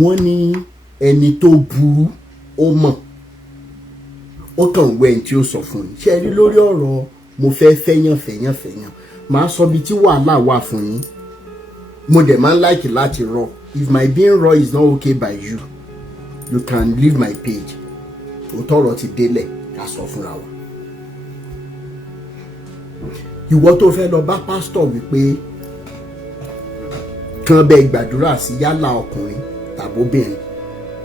wọ́n ní ẹni tó burú ó mọ̀ ó kàn wẹ́ ẹni tí ó sọ fún ni. Ṣé ẹ rí lórí ọ̀rọ̀ mo fẹ́ fẹ́yàn màá sọ bí tí wàhálà wà fún yín. Mo dẹ̀ máa ń like láti rọ. If my being raw is not okay by you, you can leave my page. Òótọ́ ọ̀rọ̀ ti délẹ̀ ká sọ fúnra wa. Ìwọ tó fẹ́ lọ bá pásítọ̀ wípé kan bẹ gbàdúrà sí yálà ọkùnrin tàbóbìnrin,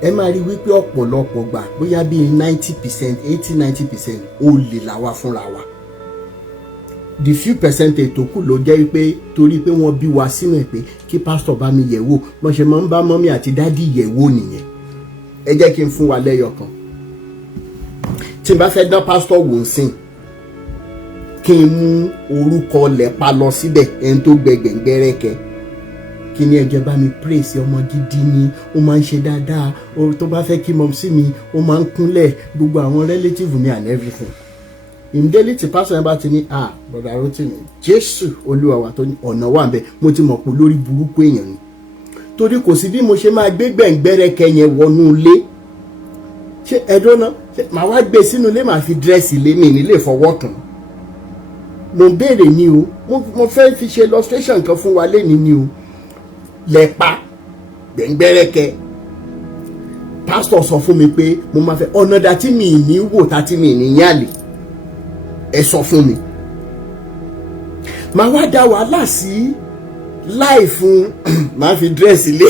ẹ máa rí wípé ọ̀pọ̀lọpọ̀ gbà bóyá bíi 90%, 80-90% ó lè là wá fúnra wa. The few percentage tó kù ló jẹ́ wípé torí pé wọ́n bí wa sínú ẹ̀ pé kí pásítọ̀ bá mi yẹ̀ wò, bọ́n ṣe máa ń bá mọ́mí àti dádì yẹ̀ wò nìyẹn. Ẹ jẹ́ kí n fún wa lẹ́yọ kan. Tí n bá fẹ́ dán pásítọ̀ wò ń sìn, kí n mú orúkọ lẹ́pa lọ síbẹ̀ ẹni tó gbẹgbẹ̀ngbẹ̀rẹ̀kẹ́, kí ni ẹ jẹ́ bá mi praise ọmọ gidi ni, ó máa ń ṣe dáadáa, tó bá fẹ́ kí mọ̀ sí mi ó máa ń kúnlẹ̀, gbogbo àwọn relative mi and everything. Ìdílé tí pásítọ̀ yẹn bá ti ní bọ̀dà Rótìmí Jésù Olúwa wa tó ní ọ̀nà wà bẹ́ẹ̀, mo ti mọ̀ pé lórí burúkú èèyàn ni. Torí kò sí bí mo ṣe máa gbé gbẹ̀ngbẹ̀rẹ̀kẹ́ yẹn wọnú ilé. Ṣé ẹ̀dọ́ náà màá wá gbé sínú ilé, màá fi dírẹ́sì lé mi nílé fọwọ́ kàn. Mo béèrè ni o, mo fẹ́ fi ṣe illustration kan fún wa lẹ́ni ni o. Lẹ́pa gbẹ̀ngbẹ̀rẹ̀kẹ́, pásítọ̀ sọ fún mi pé mo máa fẹ́ ọ̀nà dá tí mi ní wò tá tí mi ní yálè, ẹ sọ fún mi. Màá wá dá wàhálà sí láì fún màá fi dírẹ́sì lé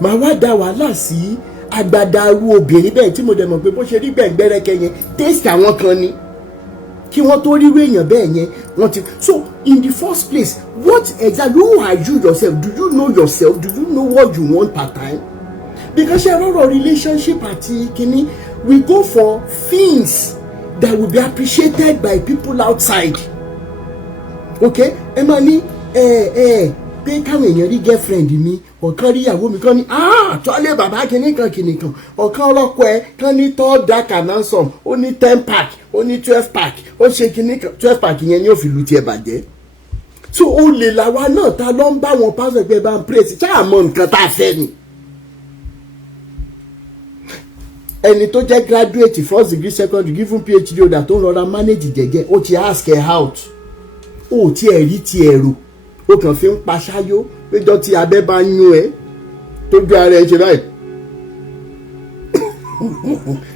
màá wá dá wàhálà sí agbadaru obìnrin bẹ́ẹ̀ tí mo dẹ̀ mọ̀ pé bó ṣe rí gbẹ̀ngbẹ̀rẹ̀kẹ́ yẹn taste àwọn kan ni kí wọ́n tó rí èèyàn bẹ́ẹ̀ yẹn wọ́n ti. So in the first place, what exactly, who are you yourself? Do you know yourself? Do you know what you want part time? Because ṣe rọrọ relationship àti kínní, we go for things that will be appreciated by people outside. Okay, ẹ máa ní pé káwọn èèyàn rí girlfriend mi, ọ̀kan rí ìyàwó mi kan ní tọ́lé bàbá kìnnìkan ọ̀kan ọlọ́kọ ẹ̀ kan ní tall dark and handsome, ó ní 10 pack, ó ní 12 pack, ó ṣe kìnnìkan 12 pack yẹn ni ó fi lu tiẹ̀ bàjẹ́. So ó lè làwa náà ta ló ń bá wọn pásọ̀ pé bá ń praise ṣáà mọ nǹkan tá a fẹ́ ni. Ẹni tó jẹ́ graduate first degree second degree even PhD holder tó ń rọra manage jẹ́jẹ́, ó ti ask her out, ó ti ẹ̀rí ti ẹ̀rù, ó kàn fi ń pa ṣáyó péjọ tí abẹ́ bá yún ẹ tó gbé ara ẹ ṣe báyìí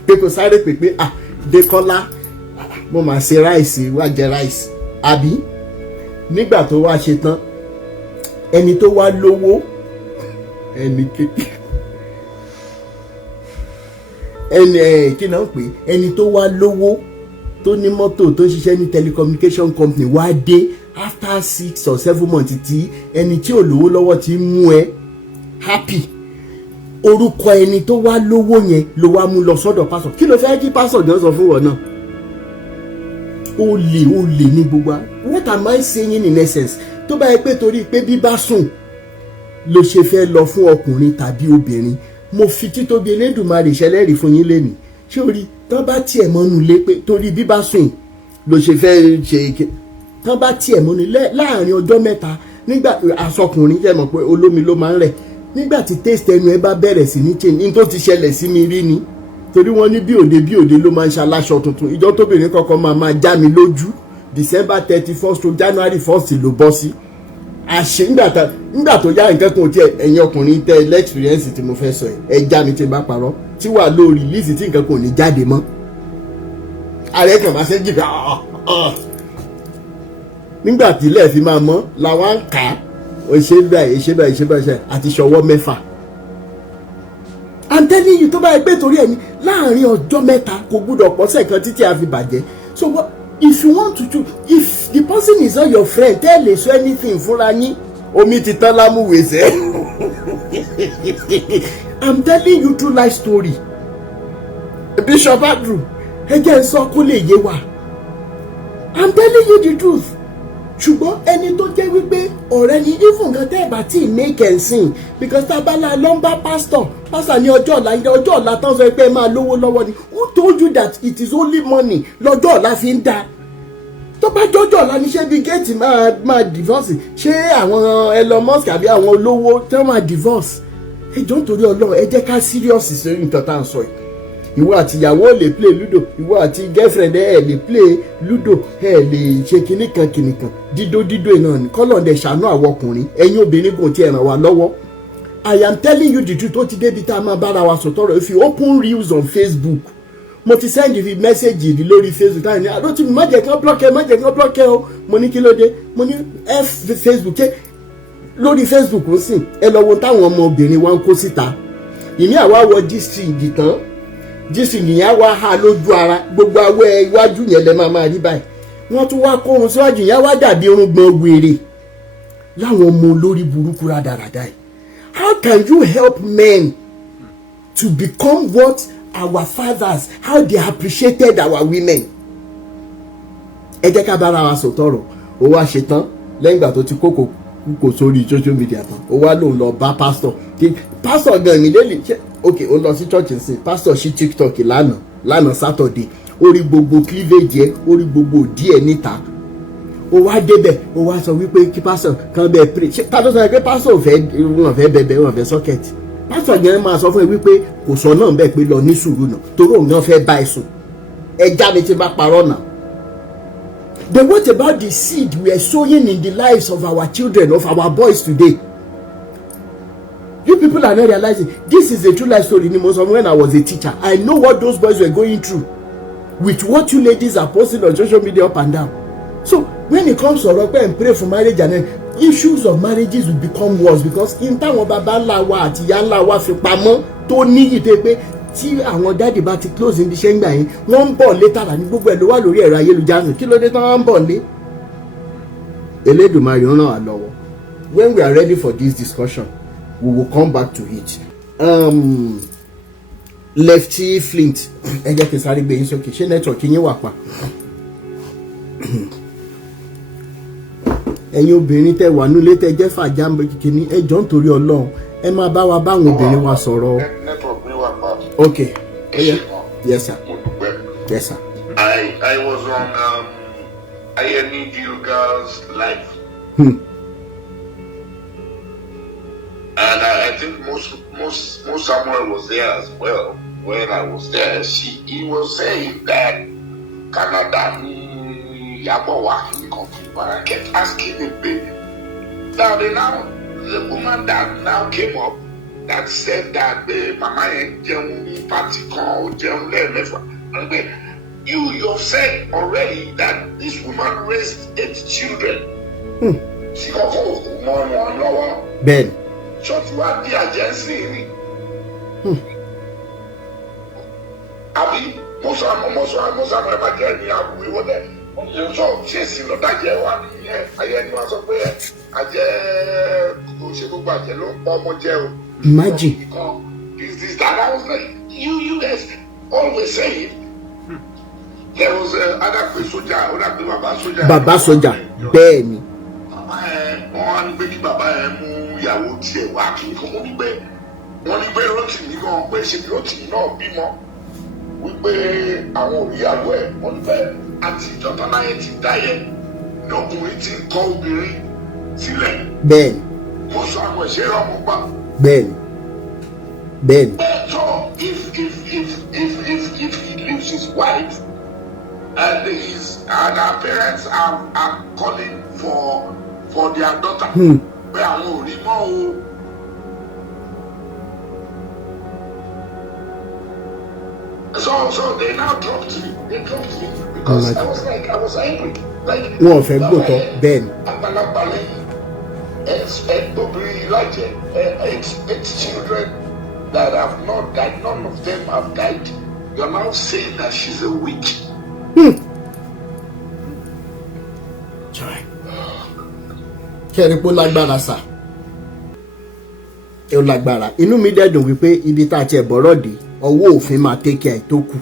pé kò sáré pèpè Dékọ́lá mo máa ṣe ráìsì wá jẹ ráìsì àbí. Nígbà tó wá ṣe tán, ẹni tó wá lówó ẹni kí náà ń pè ẹni tó wá lówó tó ní mọ́tò tó ń ṣiṣẹ́ ní telecommunication company wá dé after 6 or 7 months tí ẹni tí ò lówó lọ́wọ́ ti mú ẹ happy. Orúkọ ẹni tó wá lówó yẹn ló wá mú lọ sọ́dọ̀ pásọ̀. Kí ló fẹ́ kí pásọ̀ jọ sọ fún wọn náà? Ó lè ní gbogbo. What am I saying in essence? Tó bá yẹ pé torí pé bíbá sùn ló ṣe fẹ́ lọ fún ọkùnrin tàbí obìnrin, mo fi títóbi Elédùmarè ṣẹlẹ́rìí fún yín lẹ́nu. Ṣé o rí tán bá tiẹ̀ mọ́nu lé pé torí bíbá sùn ló ṣe fẹ́ ṣe tán bá tiẹ̀ mọ́nu láàrin ọjọ́ mẹ́ta, nígbà asọkùnrin jẹ́ mọ̀ pé olómi ló máa ń rẹ̀, nígbà tí taste ẹnu ẹ bá bẹ̀rẹ̀ sí ní change, ní tó ti ṣẹlẹ̀ sí mi rí ni. Torí wọ́n ní bí òde ló máa ń ṣaláṣọ tuntun. Ìjọ tóbìnrin kọ́kọ́ máa já mi lójú December 31st to January 1st ló bọ́ sí. Àṣé nígbà tó yá nǹkan kan tí ẹ̀yin ọkùnrin tẹ experience tí mo fẹ́ sọ ẹ já mi tí n bá parọ́, tí wà ló release tí nǹkan kan ò ní jáde mọ́. Ààrẹ kan máa ṣe jìbà nígbà tí ilẹ̀ fi máa mọ́ làwọn ń kà á, ṣe báyìí àti ṣọwọ́ mẹ́fà. I'm telling you, tó bá yẹ pé torí ẹni láàrin ọjọ́ mẹ́ta kò gbúdọ̀ pọ̀sẹ̀ kan títí a fi bàjẹ́. So if you want to choose, if the person is not your friend, tell lè sọ anything fúnra yín, omi ti tán lámúwèsẹ́. I'm telling you true life story. Bishop Andrew, ẹ jẹ́ n sọ kó lè yé wa. I'm telling you the truth. Ṣùgbọ́n ẹni tó jẹ́ wípé ọ̀rẹ́ ni even nǹkan tẹ́ ẹ̀ bá tí ì make and sing, because tábàlà lọ́mbà pastor ní ọjọ́ ọ̀la tán sọ pé ẹ máa lówó lọ́wọ́ ni. Who told you that it is only money lọ́jọ́ ọ̀la fi ń da? Tó bá jọjọ la níṣẹ́ bí Gates máa divorce ṣé àwọn Elon Musk àbí àwọn olówó tí wọ́n máa divorce ẹ jọ̀ọ́ nítorí Ọlọ́run ẹ jẹ́ ká serious sórí nǹkan tá à ń sọ yìí. Ìwọ àti ìyàwó lè play ludo, ìwọ àti girlfriend ẹ lè play ludo, ẹ lè ṣe kìnnìkan dídó náà ní kọ́lọ́ọ̀dẹ̀ ṣàánú àwọn ọkùnrin ẹ̀yin obìnrin kò tiẹ̀ ràn wá lọ́wọ́. I am telling you the truth, ó ti débi tá a máa bára wa sọ̀tọ̀rọ̀. If you open reels on Facebook, mo ti send you message yìí lórí Facebook táwọn ènìyàn àdó tí má jẹ́ kí wọ́n block ẹ o. Mo ní kí ló dé, mo ní Facebook ṣe lórí Facebook ó sìn ẹ lọ wo táwọn ọmọ obìnrin wa ń kó síta. Ìní àwa wọ G-string tán, G-string yẹn wá ha lójú ara, gbogbo awẹ́ iwájú yẹn lẹ máa rí báyìí. Wọ́n tún wá kórun síwájú yẹn wá dàbí irùngbọ̀n wèrè láwọn ọmọ olórí burúkú rádaràdà yìí. How can you help men to become what our fathers, how they appreciated our women? Ẹ jẹ́ ká bára wa sọ̀tọ̀rọ̀. Ó wá ṣe tán lẹ́yìn ìgbà tó ti kókò sórí social media tán. Ó wá lòun lọ bá pastor. Pastor gan mi lélẹ̀ ṣe okay ó lọ sí church nsìn. Pastor ṣí TikTok lánàá Saturday. Ó rí gbogbo cleavage ẹ̀, ó rí gbogbo òdì ẹ̀ níta. Ó wá débẹ̀, ó wá sọ wípé kí pastor kan bẹ́ẹ̀ pray. Ṣé pastor sọ pé pastor wọn fẹ́ bẹ̀bẹ̀ wọn fẹ́ socket. Pastor yẹn máa sọ fún ẹ wípé kò sọ náà bẹ́ẹ̀ pé lọ ní sùúrù náà torí òun náà fẹ́ bá ẹ sùn. Ẹ jáde tí bá parọ́ náà. Then what about the seed we are sowing in the lives of our children, of our boys today? You people are not realizing this is a true life story. When I was a teacher, I know what those boys were going through with what you ladies are posting on social media up and down. So when it comes to rock and pray for marriage, and then issues of marriages will become worse because in time of baba ńlá wa àti ìyá ńlá wa fi pamọ́ tó níyì tó pé tí àwọn dáàdì bá ti close in the ṣe ń gbà yín wọ́n ń bọ̀ létà ní gbogbo ẹ̀ ló wà lórí ẹ̀rọ ayélujára kí ló dé tán wọ́n ń bọ̀ lé. Elédùmarè ràn wá lọ́wọ́. When we are ready for this discussion, we will come back to it. Lefty Flint, ẹ jẹ́ kí n sáré gbé yín sókè ṣé network yín wà pa. Ẹ̀yin obìnrin tẹ́ wà nílé tẹ́ jẹ́ fàjámbé kìkìní ẹ jọ̀ọ́ nítorí Ọlọ́run ẹ máa bá wa báwọn obìnrin wa sọ̀rọ̀. Okay. Yeah. Yes sir. Yes sir. I was on I Need You Girls Live. And I think most Samuel was there as well. When I was there, he was saying that Canada but I kept asking him, baby. Now the woman that now came up that said that Mama and party you said already that this woman raised 8 children. She got more. Ben. Church was the agency. Abi, most never get me. We were there. So chasing the budget one year. I was aware. Imagine. This that I was like, you guys always say it. There was other soldier, Baba Soja, Ben. Wọ́n gbé kí bàbá ẹ̀ mú ìyàwó tiẹ̀ wá kí nǹkan mú wípé wọ́n ní pé Rótìmí gan pé ṣe Rótìmí náà bímọ wípé àwọn òríyàwó ẹ̀ wọ́n fẹ́ àti ìjọba láyé ti dáyé ní ọkùnrin tí ń kọ́ obìnrin sílẹ̀. Bẹ́ẹ̀ni. Mo sọ àwọn ìṣeré ọmọ pa. Bẹ́ẹ̀ni. Bẹ́ẹ̀ni. So if he leaves his wife and her parents are calling for their daughter. Pé àwọn ò rí mọ́ o. So they now dropped me. They dropped me because I was angry. Like wọ́n fẹ́ gbọ́tọ̀ bẹ́ẹ̀ ni. Àgbàlagbà lẹ́yìn obìnrin ìlàjẹ 8 children that have not died, none of them have died. You're now saying that she's a witch. Kẹ́rin pé ó lágbára sà ó lágbára inú mi dẹ̀dùn wípé ibi tá a ti ẹ̀bọ̀rọ̀ dé ọwọ́ òfin máa take care tó kù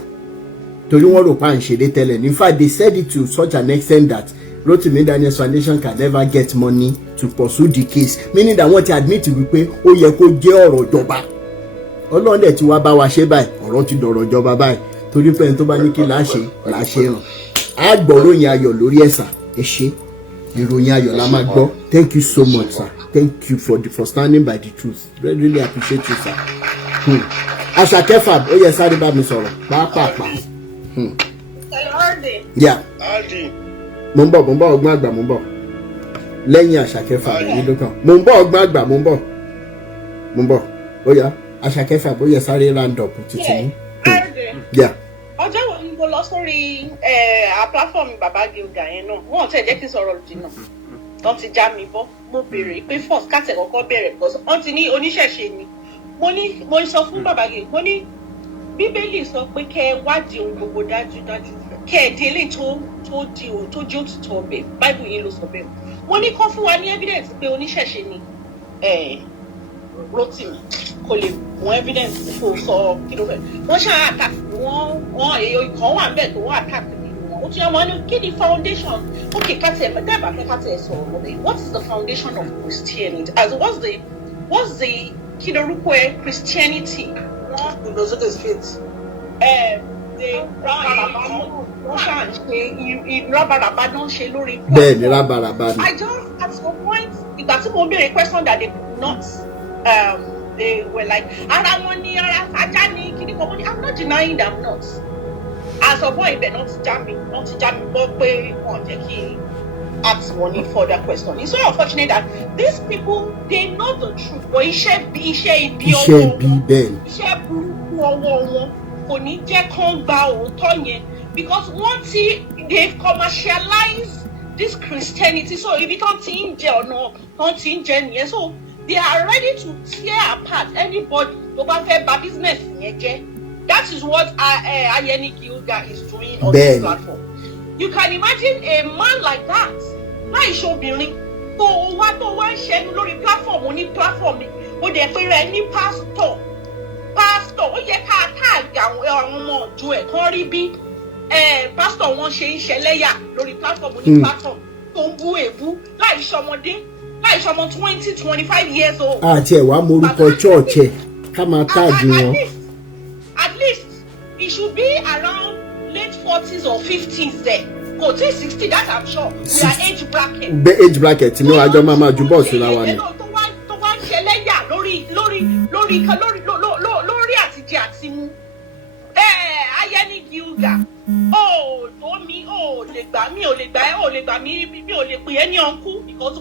torí wọ́n rò pa à ń ṣeré tẹ́lẹ̀. In fact they said it to such an extent that Rotimi Daniels Foundation can never get money to pursue the case, meaning that wọ́n ti admit wípé ó yẹ kó jẹ́ ọ̀rọ̀ ìjọba. Ọlọ́run dẹ̀ ti wá bá wa ṣe báyìí ọ̀rọ̀ ti dọ̀rọ̀ ìjọba báyìí torí pé ẹni tó bá ní kí láṣẹ ràn á gbọ́ròyìn ayọ̀ lórí ẹ̀sà. ẹ ṣé ìròyìn ayọ̀ la máa gbọ́. Thank you so much sir, thank you for standing by the truth, really appreciate you sir. Àṣà kẹfà ó yẹ sáré bá mi sọ̀rọ̀ pàápàá. Yeah. Mo ń bọ̀ ọgbọ́n àgbà mo ń bọ̀ lẹ́yìn àṣà kẹfà èyí ló kàn. Mo ń bọ̀ ọgbọ́n àgbà mo ń bọ̀ ó yá àṣà kẹfà ó yẹ sáré round up títí ní. Ọjọ́ wo ni mo lọ sórí platform Baba Gilga yẹn náà wọ́n tẹ̀ jẹ́ kí n sọ̀rọ̀ jìnnà wọ́n ti já mi bọ́ mo béèrè pé first kátẹ̀ kọ́kọ́ bẹ̀rẹ̀ because wọ́n ti ní oníṣẹ̀ṣe ni mo sọ fún Baba Gilga mo ní Bíbélì sọ pé kẹ́ ẹ wádìí ohun gbogbo dájúdájú kẹ́ ẹ délé tó jẹ́ òtítọ́ ọbẹ̀ Bible yìí ló sọ bẹ́ẹ̀ mo ní kọ́ fún wa ní evidence pé oníṣẹ̀ṣe ni Rotimi kò lè mú evidence kò sọ kí ló fẹ́ wọ́n ṣáà attack wọ́n èèyàn kan wà bẹ́ẹ̀ tó wọ́n attack nínú wọn ó ti yàn wọ́n ní kí ni foundation okay kátẹ́ dábàá fẹ́ kátẹ́ sọ̀rọ̀ lọ́bẹ̀ what is the foundation of Christianity as what's the kí lorúkọ ẹ Christianity ìgbésókè faith wọ́n ṣáà ń ṣe rábàràbà náà ṣe lórí bẹ́ẹ̀ ni rábàràbà ni. I just at some point ìgbà tí mo béèrè question that they could not they were like ara wọn ni ara ajá ni kíní kan mo ní I'm not denying that I'm not as ọ̀bọ ibẹ̀ náà ti já mi gbọ́ pé wọ́n jẹ́ kí ask one further question. It's so unfortunate that these people they know the truth but iṣẹ́ ibi ọwọ́ wọn iṣẹ́ burúkú ọwọ́ wọn kò ní jẹ́ kán gba òótọ́ yẹn because once they've commercialized this Christianity so ibi tán ti ń jẹ ọ̀nà tán ti ń jẹ nìyẹn so they are ready to tear apart anybody tó bá fẹ́ bà business yẹn jẹ́. That is what Ayeni Gilga is doing on this platform. You can imagine a man like that láì ṣobìnrin tó wá ń ṣẹnu lórí platform platform ó dẹ̀ pé rẹ̀ ní pastor ó yẹ ká tag àwọn ọmọ ọ̀dọ́ ẹ̀ kán rí bí pastor wọn ṣe ń ṣẹlẹ́yà lórí platform platform tó ń bú èébú láì ṣọmọdé láì ṣọmọ 20-25 years old. àti ẹ̀wà morúkọ church ẹ̀ ká máa tag wọn. At least it should be around late 40s or 50s there. Go to 60, that I'm sure. We are age bracket. The age bracket, you know, I don't mama ju boss la wa ni. To wan ṣẹlẹ́yà lórí àtijẹ àtimu. Ayeni Gilga. Oh, to me, lè gbà mí, ò lè gbà mí, mi ò lè pè é ní uncle because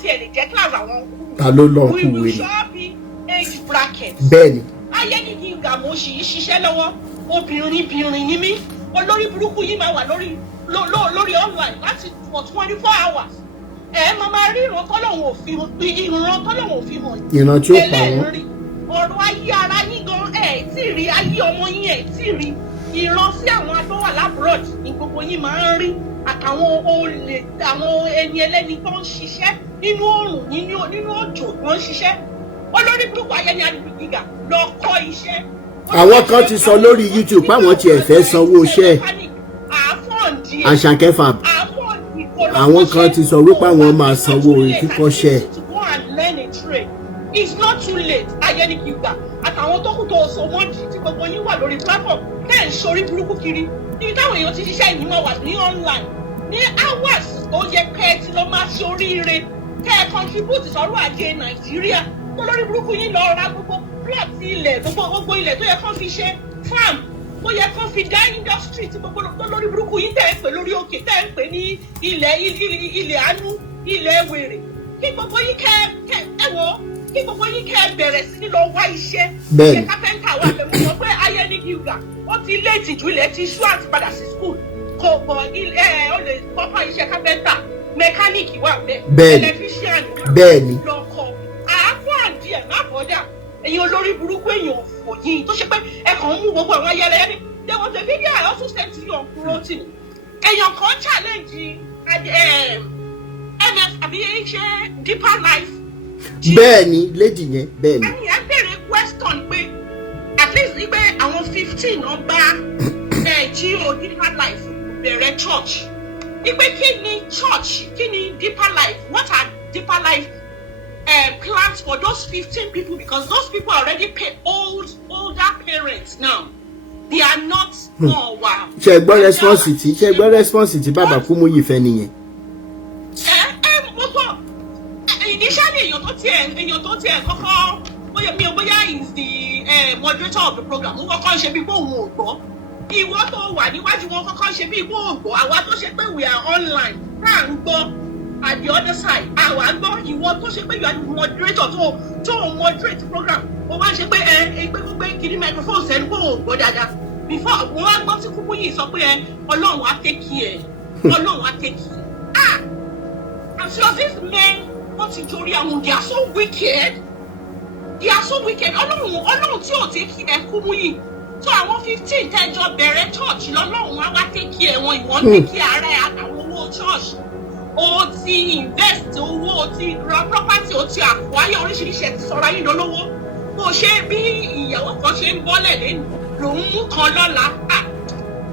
tí ẹ lè jẹ́ class àwọn uncle. Ta ló lọ We will sure be age bracket. Bẹ́ẹ̀ni. Ayeni Gilga mo ṣì ṣiṣẹ́ lọ́wọ́ obìnrin ní mí olórí burúkú yìí máa wà lórí online láti for 24 hours máa rí ìran tọ́lọ́hún òfin hàn ìran tí ó pa wọ́n ọ̀rọ̀ ayé ara yín gan tí rí ayé ọmọ yín tí rí ìran sí àwọn agbọ́wà labroad ní gbogbo yín máa ń rí àtàwọn olè àwọn ẹni ẹlẹ́ni tó ń ṣiṣẹ́ nínú oòrùn nínú òjò tó ń ṣiṣẹ́ olórí burúkú Ayeni Gilga lọ kọ́ iṣẹ́. Àwọn kan ti sọ lórí YouTube páwọn tiẹ̀ fẹ́ sanwó iṣẹ́ àṣàkẹ́fà. Àwọn kan ti sọ wípé àwọn máa sanwó kíkọ́ṣẹ́. It's not too late Ayeni Gilga àtàwọn tó kù tó so wọ́n jì tí gbogbo yín wà lórí platform tẹ́ ń sórí burúkú kiri ní táwọn èèyàn ti ṣiṣẹ́ ìní máa wà ní online ní hours tó yẹ kẹ́ ẹ ti lọ máa ṣe oríire kẹ́ ẹ contribute sọ́rọ̀ ajé Nàìjíríà olórí burúkú yín lọ ra gbogbo plot ilẹ̀ gbogbo ilẹ̀ tó yẹ kán fi ṣe farm tó yẹ kán fi dá industry tí gbogbo lórí burúkú yín tẹ̀ ń pè lórí òkè tẹ̀ ń pè ní ilẹ̀ àánú ilẹ̀ wèrè kí gbogbo yín kí gbogbo yín kẹ́ bẹ̀rẹ̀ sí ní lọ wá iṣẹ́ ṣe kápẹ́ńtà wà lẹ́nu sọ pé Ayeni Gilga ó ti lé ìtìjú ilẹ̀ ti ṣú àti padà sí school kò bọ̀ ó lè kọ́kọ́ iṣẹ́ kápẹ́ńtà mẹkáníìkì wà bẹ́ẹ̀ electrician lọ́kọ̀ àáfàá díẹ̀ má bọ́dà ẹ̀yin olórí burúkú èèyàn òfò yìí tó ṣe pé ẹ kàn ń mú gbogbo àwọn ayẹyẹ ní there was a video I also sent to you on Rotimi èèyàn kan challenge mf àbí ṣe Deeper Life. Bẹ́ẹ̀ni lady yẹn bẹ́ẹ̀ni. ẹni ẹ bèrè question pé at least ní pé àwọn 15 ọba GO Deeper Life bẹ̀rẹ̀ church ní pé kí ni church kí ni Deeper Life what are Deeper Life plans for those 15 people because those people are already older parents now. They are not more wow. Ṣé gbọ́ response tí bàbá Kúmúyì fẹ́ nìyẹn. ti ẹ̀ kọ́kọ́ bóyá is the moderator of the program wọ́n kọ́kọ́ ṣe bí pé òun ò gbọ́ ìwọ tó wà níwájú wọn kọ́kọ́ ṣe bí pé òun ò gbọ́ àwa tó ṣe pé we are online tá à ń gbọ́ at the other side àwa gbọ́ ìwọ tó ṣe pé you are the moderator tó moderate program ó wá ṣe pé ẹgbẹ́ kiri microphone sẹ́nu kó òun gbọ́ dáadáa before wọ́n wá gbọ́ tí kúkú yìí sọ pé ọlọ́run á tẹ́kì ẹ̀ ọlọ́run á tẹ́kì and so these men wọ́n ti torí àwọn they are so wicked. They are so wicked. Ọlọ́run tí ò tẹ́kì ẹ̀ kú mú yìí. So àwọn 15 tẹ́jọ bẹ̀rẹ̀ church lọ́lọ́run á wá tẹ́kì ẹ̀ wọn ìwọ́n tẹ́kì ààrẹ àtàwọn owó church. O ti invest owó, o ti ra property, o ti acquire oríṣiríṣi ẹ̀ ti sọ̀rọ̀ ayé lọ́wọ́. Bó ṣe bí ìyàwó kan ṣe ń bọ́lẹ̀ lẹ́nu lòun mú kan lọ́la.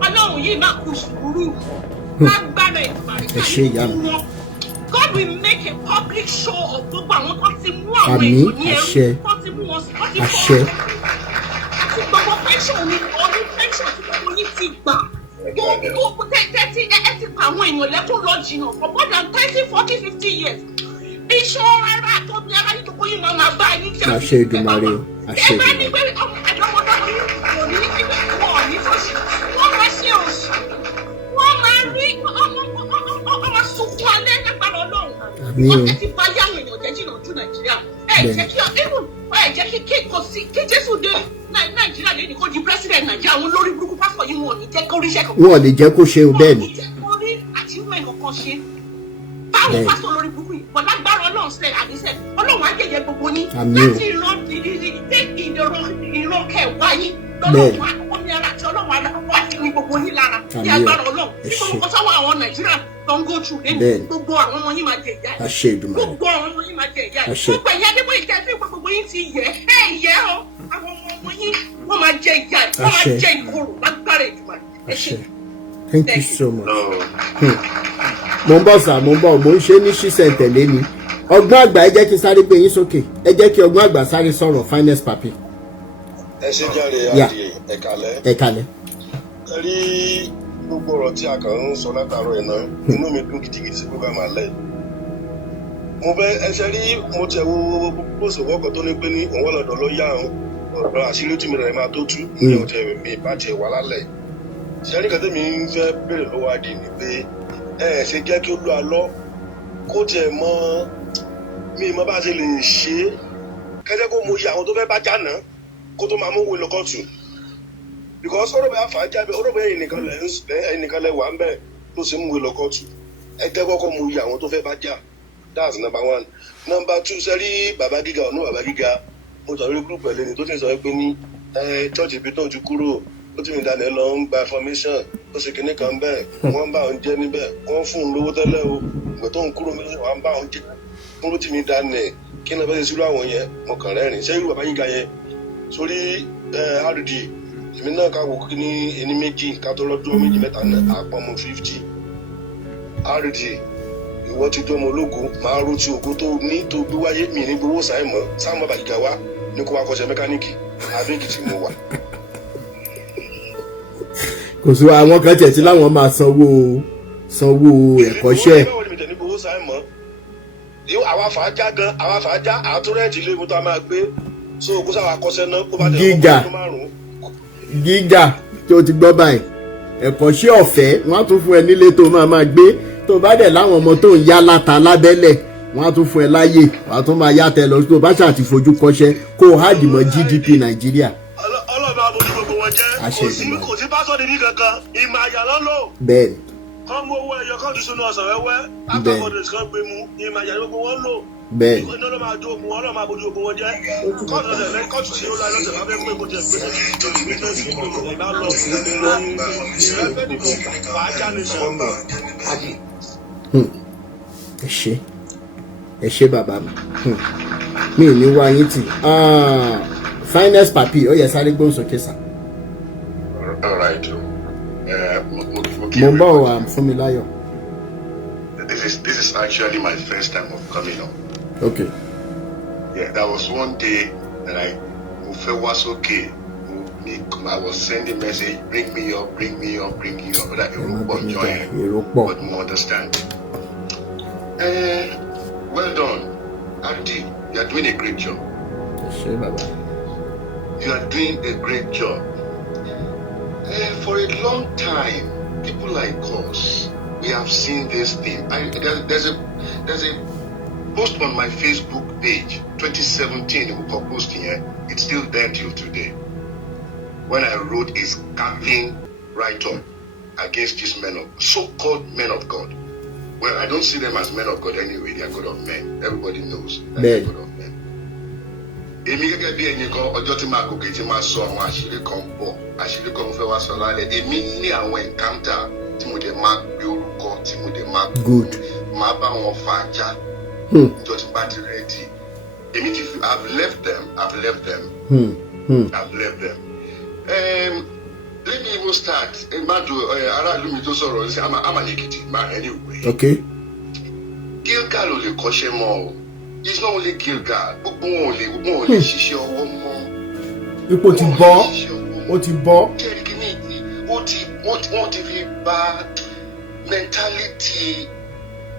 Ọlọ́run yìí máa kú sùúrù. Lágbára ìgbàlódé wọn. God will make a public show of gbogbo àwọn tó ti mú àwọn èèyàn ní ẹrú tó ti mú wọn sí tó ti fọ́ àti gbogbo pension ní ọdún pension tí gbogbo yìí ti gbà gbogbo tẹ́tí ẹ ti pa àwọn èèyàn lẹ́kọ̀ọ́ lọ jìnnà for more than 30, 40, 50 years. Iṣan ara tó bí ara yìí tó kó yìí máa bá yín jà. Àṣẹ Èdùmàrè o. Àṣẹ Ìgbà ní pé àjọmọdọ́mọ yìí kò ní wọ́n ní tó ṣe wọ́n máa ṣe òṣì wọ́n máa rí ọmọ sunkún alẹ́ lágbára Ọlọ́run. Wọ́n ti bá yáwọn èèyàn jẹ́ jìnnà ju Nàìjíríà. Jẹ́ kí Jésù dé Nàìjíríà lẹ́nu kó di president Nàìjíríà àwọn olórí burúkú pásítọ̀ yìí wọn ò ní jẹ́ kó ríṣẹ́ kankan. Wọn ò lè jẹ́ kó ṣe bẹ́ẹ̀ ni. Wọ́n ò ní jẹ́ kó rí achievement kankan ṣe. Báwo pásítọ̀ olórí burúkú yìí? Wọ́n lágbára Ọlọ́run sẹ́ àdísẹ́. Ọlọ́run á jẹ̀yẹ gbogbo ní. Láti ìran kẹwàá yìí. Lọ́lọ́run àkọ́kọ́ ní ara àti Ọlọ́run àkọ́kọ́ àti ní gbogbo yín lára. Ní agbára Ọlọ́run. Nítorí kọ́ sáwọn àwọn Nàìjíríà tó ń go through lẹ́nu. Gbogbo àwọn ọmọ yín máa jẹ ìyá ẹ̀. Àṣẹ Èdùmàrè. Gbogbo àwọn ọmọ yín máa jẹ ìyá ẹ̀. Gbogbo ẹ̀yà Adébóyè ìjà ẹ̀fẹ́ gbogbo yín ti yẹ. Yẹ ọ́. Àwọn ọmọ yín wọ́n máa jẹ ìyá ẹ̀. Wọ́n máa jẹ ìkorò lágbára Èdùmàrè. Àṣẹ. Thank you so much. Mo ń bọ̀ sà, mo ń bọ̀, mo ń ṣe ní ṣísẹ̀ntẹ̀lé ni. Ọgbọ́n àgbà ẹ jẹ́ kí n sáré gbé yín sókè. Ẹ jẹ́ kí ọgbọ́n àgbà sáré sọ̀rọ̀ finance papi. Ẹ ṣe jáde adìyẹ ẹ̀kalẹ̀. Ẹ̀kalẹ̀. Ẹ rí gbogbo ọ̀rọ̀ tí a kàn ń sọ látàárọ̀ ẹ̀ náà, inú mi dùn gidigidi sí gbogbo àmà lẹ́yìn. Mo fẹ́ ẹsẹ̀ rí mo tẹ̀ wo bóṣù wọ́kọ̀ tó ní pé ní òun ọ̀nàdọ̀ ló yá ọ̀rọ̀ àṣírí tí mi rẹ̀ máa tó tú ní ọ̀tẹ̀ mi bá tiẹ̀ wà lálẹ́. Ṣé rí kàtẹ́ mi ń fẹ́ béèrè lọ́wọ́ adì ni pé ẹ ṣe jẹ́ kí ó lọ alọ́ kó tiẹ̀ mọ mi mọ bá ṣe lè ṣe é kẹ́jẹ́ kó mo yẹ àwọn tó fẹ́ bá jà náà kó tó máa mú wo lọ́kọ̀tù because ọ̀rọ̀ bẹ́ẹ̀ àfàájà bẹ́ẹ̀ ọ̀rọ̀ bẹ́ẹ̀ ẹnìkan lẹ wà ń bẹ́ẹ̀ tó ṣe mú wo lọ́kọ̀tù ẹ jẹ́ kọ́kọ́ mo yẹ àwọn tó fẹ́ bá jà that's number 1. Number 2 sẹ́rí bàbá gíga ọ̀nà bàbá gíga mo sọ lórí gúrùpù ẹ̀ lẹ́ni tó ti sọ pé ní church ibi tó ti kúrò ó ti rìn dání lọ ń gba information ó ṣe kinní kan bẹ́ẹ̀ wọ́n bá òun jẹ́ níbẹ̀ wọ́n fún un lówó tẹ́lẹ̀ o ìgbà tó ń kúrò mi wọ́n bá òun jẹ́ fún tí mi dání kí ni bá ṣe sílùú àwọn yẹn mo kàn rẹ́rìn ṣé irú bàbá gíga yẹn sórí rd èmi náà ká wò kí ní ẹni méjì ká tó lọ́dún méjì mẹ́ta náà àpọ̀ mọ́ 50 rd ìwọ ti tó ọmọ ológun máa ro ti ògo tó ní tó gbé wáyé mi ní gbowó sáìmọ̀ sáàmù bàgìgà wá ní kó wá kọ́ṣẹ́ mẹkáníìkì àbẹ́ẹ̀kì tí mo wà. Kò sí àwọn kan tẹ̀ tí láwọn máa sanwó ẹ̀kọ́ṣẹ́. àwa fàájà gan àwa fàájà àtúrẹ́ẹ̀tì ilé ìwé tó a máa gbé so kó sáwà kọ́ṣẹ́ náà kó bá tẹ̀ ọkọ̀ márùn-ún. Gíga tó ti gbọ́ báyìí ẹ̀kọ́ṣẹ́ ọ̀fẹ́ wọ́n á tún fún ẹ nílé tó máa gbé tó bá dẹ̀ láwọn ọmọ tó ń yá láta lábẹ́lẹ̀ wọ́n á tún fún ẹ láyè wọ́n á tún máa yá tẹ lọ tó bá ṣàti fojú kọ́ṣẹ́ kó o hádìí mọ́ GDP Nàìjíríà. Ọlọ́run abojú gbogbo wọn jẹ́ kò sí pásọ̀dì ní kankan ìmọ̀ àyà lọ́lọ́. Bẹ́ẹ̀ni. kọ́ mú owó ẹyọ kọ́ dùsùn náà sọ̀rọ̀ ẹwẹ́ àtọ́kọ̀dé kan gbé mu ìmọ̀ àyà gbogbo wọn lò. Bẹ́ẹ̀ni. iná ló máa jó ogun wọn ọlọ́run abojú gbogbo wọn jẹ́ kọ́ọ̀tù ọ̀sẹ̀ lẹ́yìn kọ́ọ̀tù sí ó lọ́sẹ̀ máa fẹ́ pé kó tiẹ̀ pé ìbá lọ ẹ ṣé bàbá mi ò ní wá yín tì finance papi ó yẹ sáré gbóhùn sókè sá. mo ń bọ̀ wá fún mi láyọ̀. This is actually my first time of coming up. Okay. Yeah, that was one day that I was okay. I was sending message, bring me up, but I don't join. But more understand. Well done, Auntie. You are doing a great job. Sure, Baba. You are doing a great job. For a long time, people like us, we have seen this thing. There's a post on my Facebook page, 2017, we were posting here. It's still there till today. When I wrote a scathing write-up against these so-called men of God. Well, I don't see them as men of God anyway. They are God of men. Everybody knows that they are God of men. Èmi gẹ́gẹ́ bí ẹnìkan ọjọ́ tí máa gòkè tí máa sọ àwọn àṣírí kan bọ̀ àṣírí kan fẹ́ wá sọ lálẹ́ èmi ní àwọn encounter tí mo dẹ̀ máa gbé orúkọ tí mo dẹ̀ máa máa bá wọn fà já ìjọ tí bá ti rẹ́dí èmi ti fi I've left them. Let me even start aráàlú mi tó sọ̀rọ̀ sí Amalekiti máa anyway. Okay. Gilgal ò lè kọ́ṣẹ́ mọ́ o. It's not only Gilgal. Gbogbo wọn ò lè ṣiṣẹ́ ọwọ́ mọ́. Ipò ti bọ́. Ó ti bọ́. Kẹ́rìkìní wọ́n ti fi bà mentality.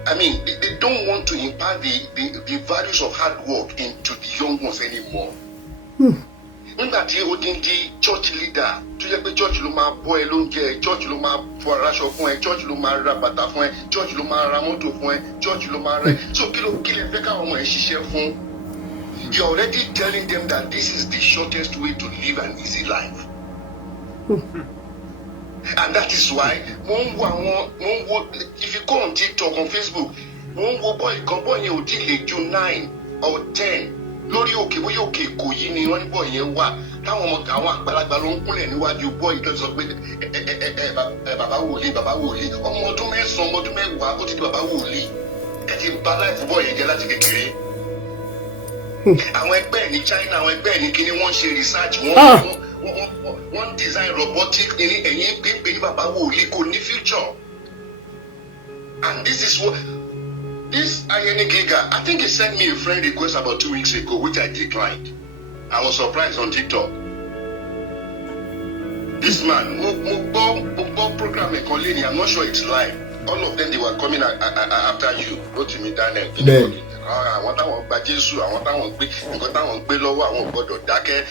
I mean, they don't want to impart the values of hard work into the young ones anymore. Nígbà tí ó dín di church leader tó jẹ́ pé church ló máa bọ́ ẹ lóúnjẹ, church ló máa fọ aráṣọ fún ẹ, church ló máa ra bàtà fún ẹ, church ló máa ra mọ́tò fún ẹ, church ló máa rẹ. So kí lè fẹ́ káwọn ọmọ ẹ ṣiṣẹ́ fún? You're already telling them that this is the shortest way to live an easy life. And that is why if you go on TikTok, on Facebook, boy yẹn ò tí lè ju 9 or 10 lórí òkè bóyá òkè Èkó yìí ni wọ́n ní bọ́ yẹn wà táwọn ọmọ àwọn àgbàlagbà ló ń kúnlẹ̀ níwájú bọ́ yìí tó sọ pé bàbá wòlíì ọmọ ọdún 9 ọmọ ọdún 10 ó ti di bàbá wòlíì ẹ ti bà láìfù bọ́ yẹn jẹ́ láti kékeré. Àwọn ẹgbẹ́ ẹ̀ ní China àwọn ẹgbẹ́ ẹ̀ ní kíní wọ́n ṣe research wọ́n design robotic ní ẹ̀yìn pé ní bàbá wòlíì kò ní future. And this is what this Ayeni Giga, I think he sent me a friend request about 2 weeks ago, which I declined. I was surprised on TikTok. This man, program I'm not sure it's live. All of them, they were coming after you. Wrote to me, Daniel. Àwọn táwọn gba Jésù, àwọn táwọn gbé nǹkan táwọn gbé lọ́wọ́ àwọn gbọ́dọ̀ dákẹ́.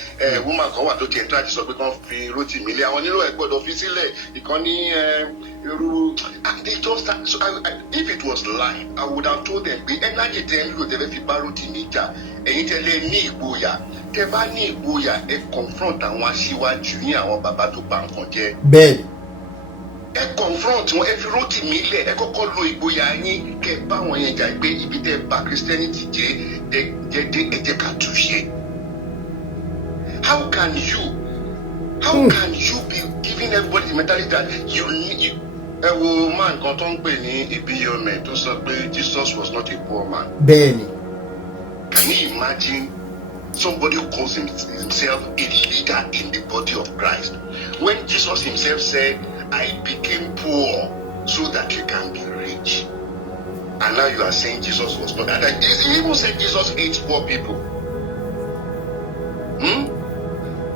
Woman kan wà tó ti ẹ̀ńtà ti sọ pé kán fi Rótìmí lé àwọn nílò ẹ̀ gbọ́dọ̀ fi sílẹ̀. Ìkan ní irú they just so if it was live, I would have told them pé energy tẹ́ ń lò tẹ́lẹ̀ fi bá Rótìmí jà. Ẹ̀yin tẹ́lẹ̀ ní ìgboyà. Tẹ́ bá ní ìgboyà ẹ confront àwọn aṣíwájú ní àwọn bàbá tó bà nǹkan jẹ́. Bẹ́ẹ̀ni. Ẹ confront wọn ẹ fi Rótìmí lẹ̀ ẹ kọ́kọ́ lo ìgboyà yín kẹ́ bá wọn yẹn jà pé ibi tẹ́ bà Christianity jẹ́ ẹ jẹ́ ká túṣe. How can you be giving everybody the mentality that you need ẹ wo man kan tó ń pè ní Ibiyome tó sọ pé Jesus was not a poor man. Bẹ́ẹ̀ni. Can you imagine somebody who calls himself a leader in the body of Christ when Jesus himself said, I became poor so that you can be rich. And now you are saying Jesus was not. And he even said Jesus hates poor people.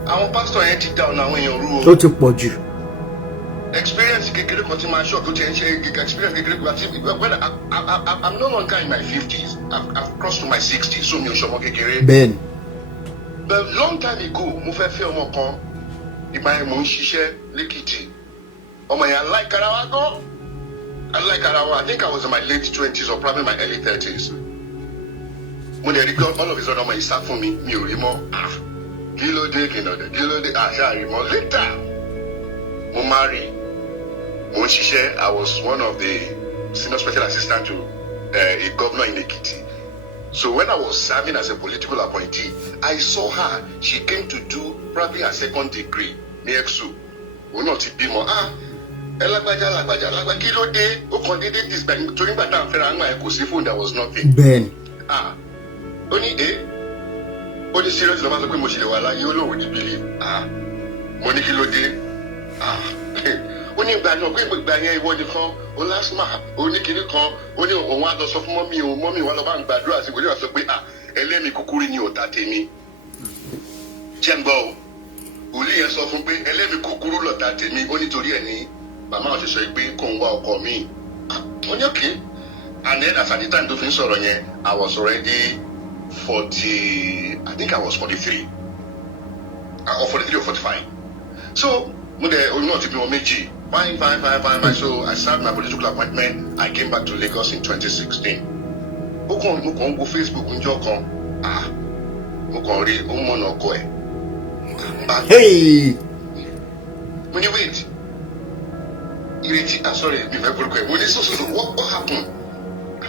Our pastor yẹn ti down àwọn èèyàn rú o. Ó ti pọ̀ jù. Experience kékeré kan tí máa ṣọ́ tó ti ń ṣe experience kékeré kan tí I'm no longer in my 50s. I've crossed to my 60s so mi ò ṣọmọ kékeré. Bẹ́ẹ̀ni. But long time ago mo fẹ́ fẹ́ ọmọ kan ìgbà yẹn mo ń ṣiṣẹ́ lẹ́kìtì. Oh my, I like Arawa. I think I was in my late 20s or probably my early 30s. When they record all of his other, he start for me, Rimo. Kilo de. Rimo. Later, mo marry. I was one of the senior special assistant to a governor in Ekiti. So when I was serving as a political appointee, I saw her. She came to do probably her second degree near Exu. We're not bimo. Lágbájá kí ló dé ó kàn déédéé disband torí nígbà tá à ń fẹ́ra ńgbà yẹn kò sí phone there was nothing. Bẹ́ẹ̀ni. Ó ní serious ló máa sọ pé mo ṣe lè wà láyé ó lóun ní believe. Mo ní kí ló dé. Ó ní ìgbà náà pé ìgbà yẹn ìwọ nìkan ó lásìmà ó ní kinní kan ó ní òun á lọ sọ fún mọ́mí wa lọ bá ń gbàdúrà sí ìwé sọ pé ẹlẹ́mìí kúkúrú ni ọ̀tá tèmi. Ṣé ń gbọ́ o? Òlì yẹn sọ fún pé ẹlẹ́mìí kúkúrú lọ̀tá tèmi ó nítorí ẹ̀ ní màmá ò ṣe sọ pé kò ń wá ọkọ mi. Ó ní okay. And then as at the time tó fi ń sọ̀rọ̀ yẹn I was already 40, I think I was 43. Or 43 or 45. So, fine. So I served my political appointment. I came back to Lagos in 2016. Go Facebook, Hey! When you wait, sorry, what happened?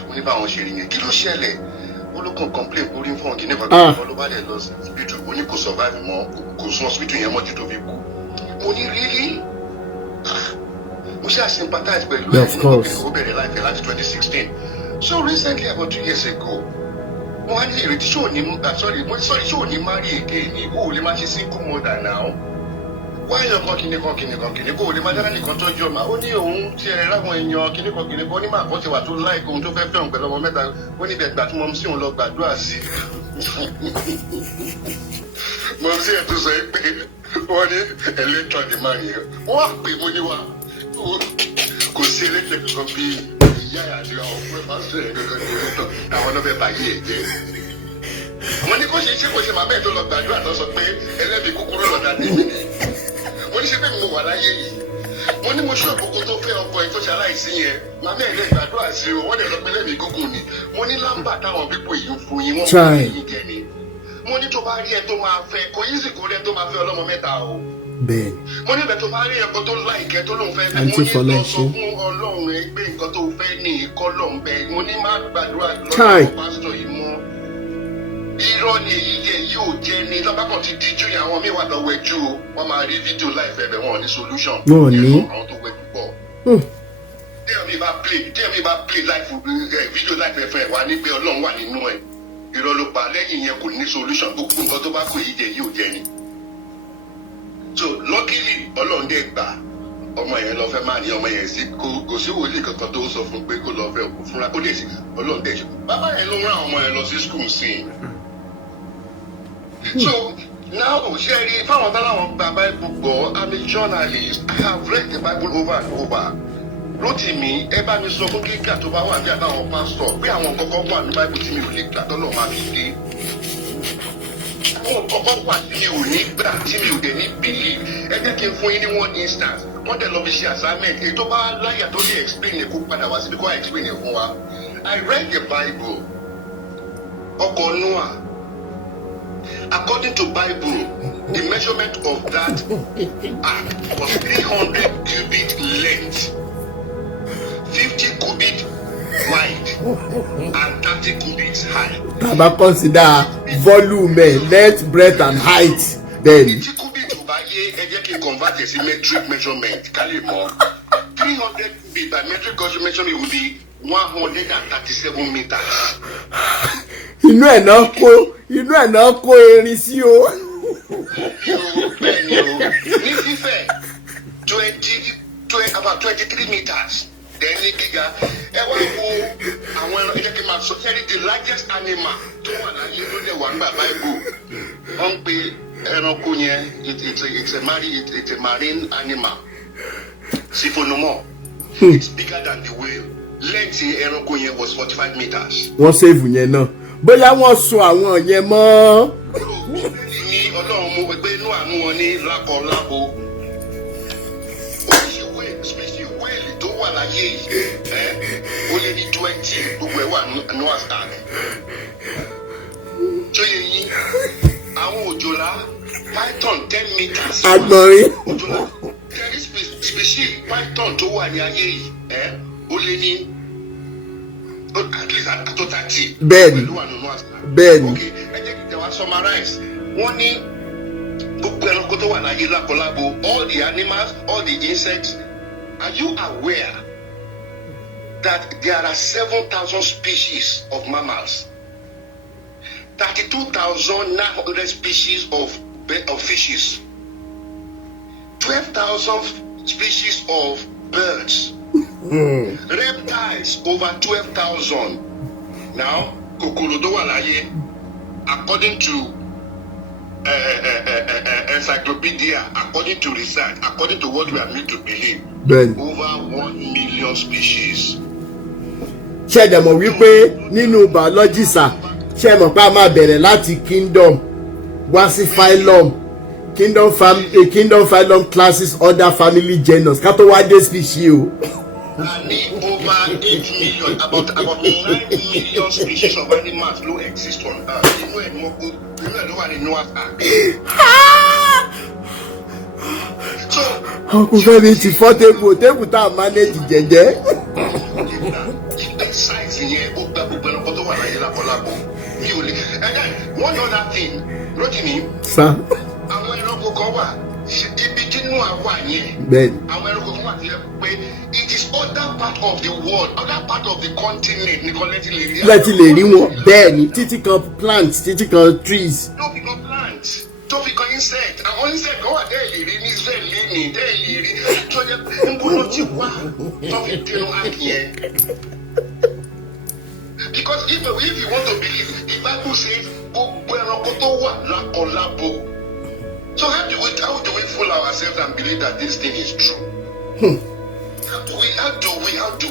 When you found sharing it, kilo share. Complain putting for never all over the loss hospital. When you could survive more, could hospital your money to people. Money really? We shall sympathize with you. Of course. Life 2016. So recently, about 2 years ago, one year it showed him. Show him marry again. He go the match single mother now. Why you talking? Go the mother and control your ma. Only you share when you're killing. Only my what you want to like on to film. But no matter when you get back, mom see on log back. Do I see? Mom see to say, what is electron the money? What people you want? Could see electric from be. Yeah, you are I want to be by here. When you go see what my bed to look back, you are also pay 11 kukuru that when you say more like when you must go to pay up for socializing here, my man is that was you. What is the Guguni? Money Lambert, our people you for you want money to buy here to my fair, cozy go to my fellow metal. Ben. Money to marry a bottle like a tolon fair, money also along a big got to fair, column bag, money mark bad pastor in more. You, Jenny, the back of the teacher, and want me what the way you want my video life everyone is solution. No, no. How to wait for. Tell me about play life video life every one if you're long one in no way. You don't look bad, then you could need solution. Go to back with you, Jenny. So, luckily, along there, ọmọ yẹn lọ fẹ́ máa ní ọmọ yẹn sí kò sí wòlíì kankan tó sọ fún pé kó lọ fẹ́ òkú fúnra ó lè sí ọlọ́run dẹ̀ ṣe bàbá yẹn ló rán ọmọ yẹn lọ sí school sí i. So now ṣe rí fáwọn táwọn gba Bible gbọ́ I'm a journalist I have read the Bible over and over. Rotimi ẹ bá mi sọ fún kíkà tó bá wà bí àtàwọn pásítọ̀ pé àwọn kọ̀ọ̀kan wà ní Bible tí mi ò lè gbà tọ́lọ̀ máa fi dé. Àwọn kọ̀ọ̀kan wà tí mi ò ní gbà tí mi ò dẹ̀ ní believe ẹ jẹ́ kí n fún yín ní one instance. Wọ́n dẹ̀ lọ fi ṣe assignment èyí tó bá láyà tó lè explain ẹ̀ kó padà wá síbi kó wá explain ẹ̀ fún wa. I read the Bible ọkọ̀ Noah. According to Bible, the measurement of that ark was 300 cubit length, 50 cubit wide, and 30 cubits high. Baba consider volume, length, breadth, and height. Then 50 cubits over here, and you can convert a metric measurement. 300 cubits by metric measurement will be 137 meters. Inú ẹ̀ náà kó erin sí o. Bẹ́ẹ̀ni o, ní fífẹ̀ about 23 meters. Then ní gíga, ẹ wá wo àwọn ẹran ẹ̀jẹ̀ kí n máa sọ sẹ́ni the largest animal tó wà láyé ló dẹ̀ wà nígbà Bible. Wọ́n ń pe ẹranko yẹn it's a marine animal. Siphonomore. It's bigger than the whale. Length ẹranko yẹn was 45 meters. Wọ́n save yẹn náà. Bóyá wọ́n so àwọn yẹn mọ́. Ní Ọlọ́run mo gbé inú àánú wọn ní lákọ̀ọ́lábo. Oríṣi wéèlì tó wà láyé yìí ó lé ní 20 gbogbo ẹ̀ wà ní Ark. Tó yẹ yín àwọn òjòlá python 10 meters. Àgbọ̀nrín. Òjòlá species python tó wà ní ayé yìí ó lé ní. At least at total T. Bẹ́ẹ̀ni. Okay, ẹ jẹ́ kí n tẹ̀wá summarize. Wọ́n ní gbogbo ẹranko tó wà láyé lákọlábo, all the animals, all the insects. Are you aware that there are 7,000 species of mammals, 32,900 species of fishes, 12,000 species of birds? Reptiles over 12,000. Now, kòkòrò tó wà láyé, according to encyclopedia, according to research, according to what we are made to believe, over 1 million species. Ṣé ẹ mọ̀ wípé nínú biology sà ṣé mọ̀ pé a máa bẹ̀rẹ̀ láti kingdom wá sí phylum kingdom phylum classes order family genus ká tó wá dé species o. I need over 8 million, about 9 million species of animals do exist on Earth. You know, and more good. You know, no one in Noah's Ark. So, Uncle Femi ti fọ́ tébù tá a manage jẹ́jẹ́. Size here, one other thing, Rotimi. Sir. Àwọn ẹranko kan wà ibi tínú àwa yẹn. Bẹ́ẹ̀ni. Àwọn ẹranko kan wà tí ẹ pé it is other part of the world, other part of the continent nìkan lẹ́tí lè rí wọn bẹ́ẹ̀ni títí kan plants títí kan trees. Tó fi kan plants, tó fi kan insect, àwọn insect kan wà tẹ́ lè rí ní Israel lẹ́nìí tẹ́ lè rí tó jẹ́ nkúló ti wá tó fi dẹnu àkì yẹn. Because if you want to believe, the Bible says gbogbo ẹranko tó wà lákọlábo. So how do we fool ourselves and believe that this thing is true? How do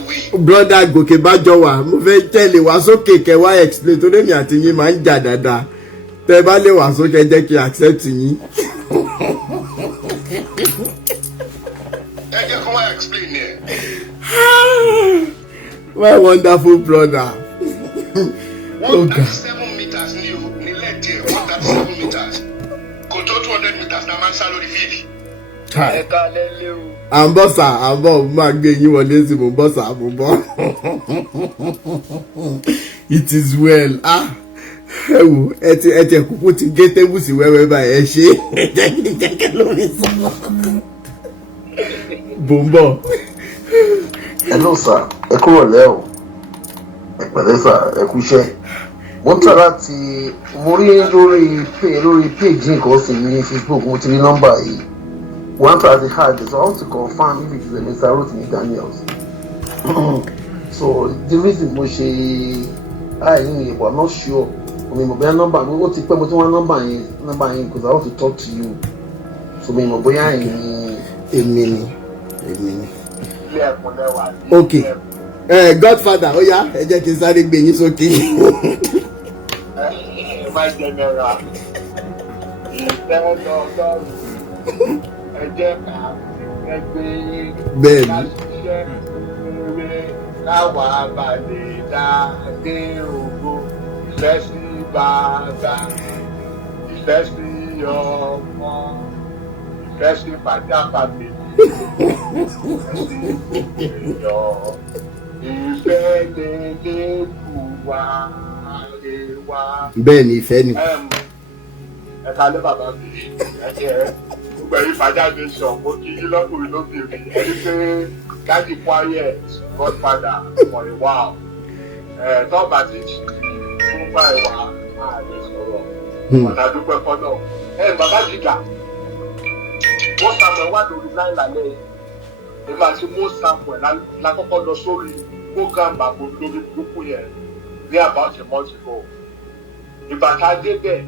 we? Brother Gòkè Bájọwà, mo fẹ́ tẹ̀lé wá sókè kẹwàá explain torí mi àti yín máa ń jà dáadáa. Tẹ́ bá lè wá sókè jẹ́ kí accept yín. Ẹ jẹ́ kó wá explain here. My wonderful brother. 137 meters ní lẹ́ẹ̀dì 137 meters. Kò tó 200 meters na máa ń sá lórí fíìdì. Ẹ̀ka lẹ́lẹ́ o. Àǹbọ̀sà àbọ̀ máa gbé yín wọlé sí mo bọ́sà mo bọ́. It is well. Ẹ wò ẹ ti kúkú ti gé tébù sí wẹ́wẹ́ báyìí ẹ ṣe jẹ́kẹ́ lórí sọ́mọ́. Bòńbọ̀. Hello sir, ẹ kúrò lẹ́ o. Ẹ pẹ̀lẹ́ sir, ẹ kú iṣẹ́. Mo ń tọ́ láti mo rí lórí page nǹkan sí ní Facebook mo ti rí nọ́mbà yìí. One try to hide this. I want to confirm if it is a Mr. Rotimi Daniels. So the reason mo ṣe I'm not sure. I mean, my number. What is my number? Because I want to talk to you. So me mo bóyá Èmi ni. Okay. Godfather, ó yá, ẹ jẹ́ kí n sáré gbé yín sókè. My general. Bẹ́ẹ̀ni. Káwa balẹ̀ dáadé ògo, ìfẹ́ sí bàbá, ìfẹ́ sí ọmọ, ìfẹ́ sí pàjápàmì, ìfẹ́ lélẹ́ wà wá. Bẹ́ẹ̀ni ìfẹ́ ni. Ẹ kalẹ́ bàbá mi, gbogbo ẹ̀yin fàájà nation mo kí yín lọ́kùnrin lóbìnrin ẹni pé dájú quiet godfather for a while tọ́ba ti fún bá ìwà ààrẹ sọ̀rọ̀ ọ̀nà àdúpẹ́ fọ́nà bàbá jìgà mo Samuel wà lórí láì lálẹ́ yìí èmi àti mo Samuel lákọ́kọ́ lọ sórí program àbò lórí gbogbo yẹn ní about a month ago ìgbà tá a dé bẹ́ẹ̀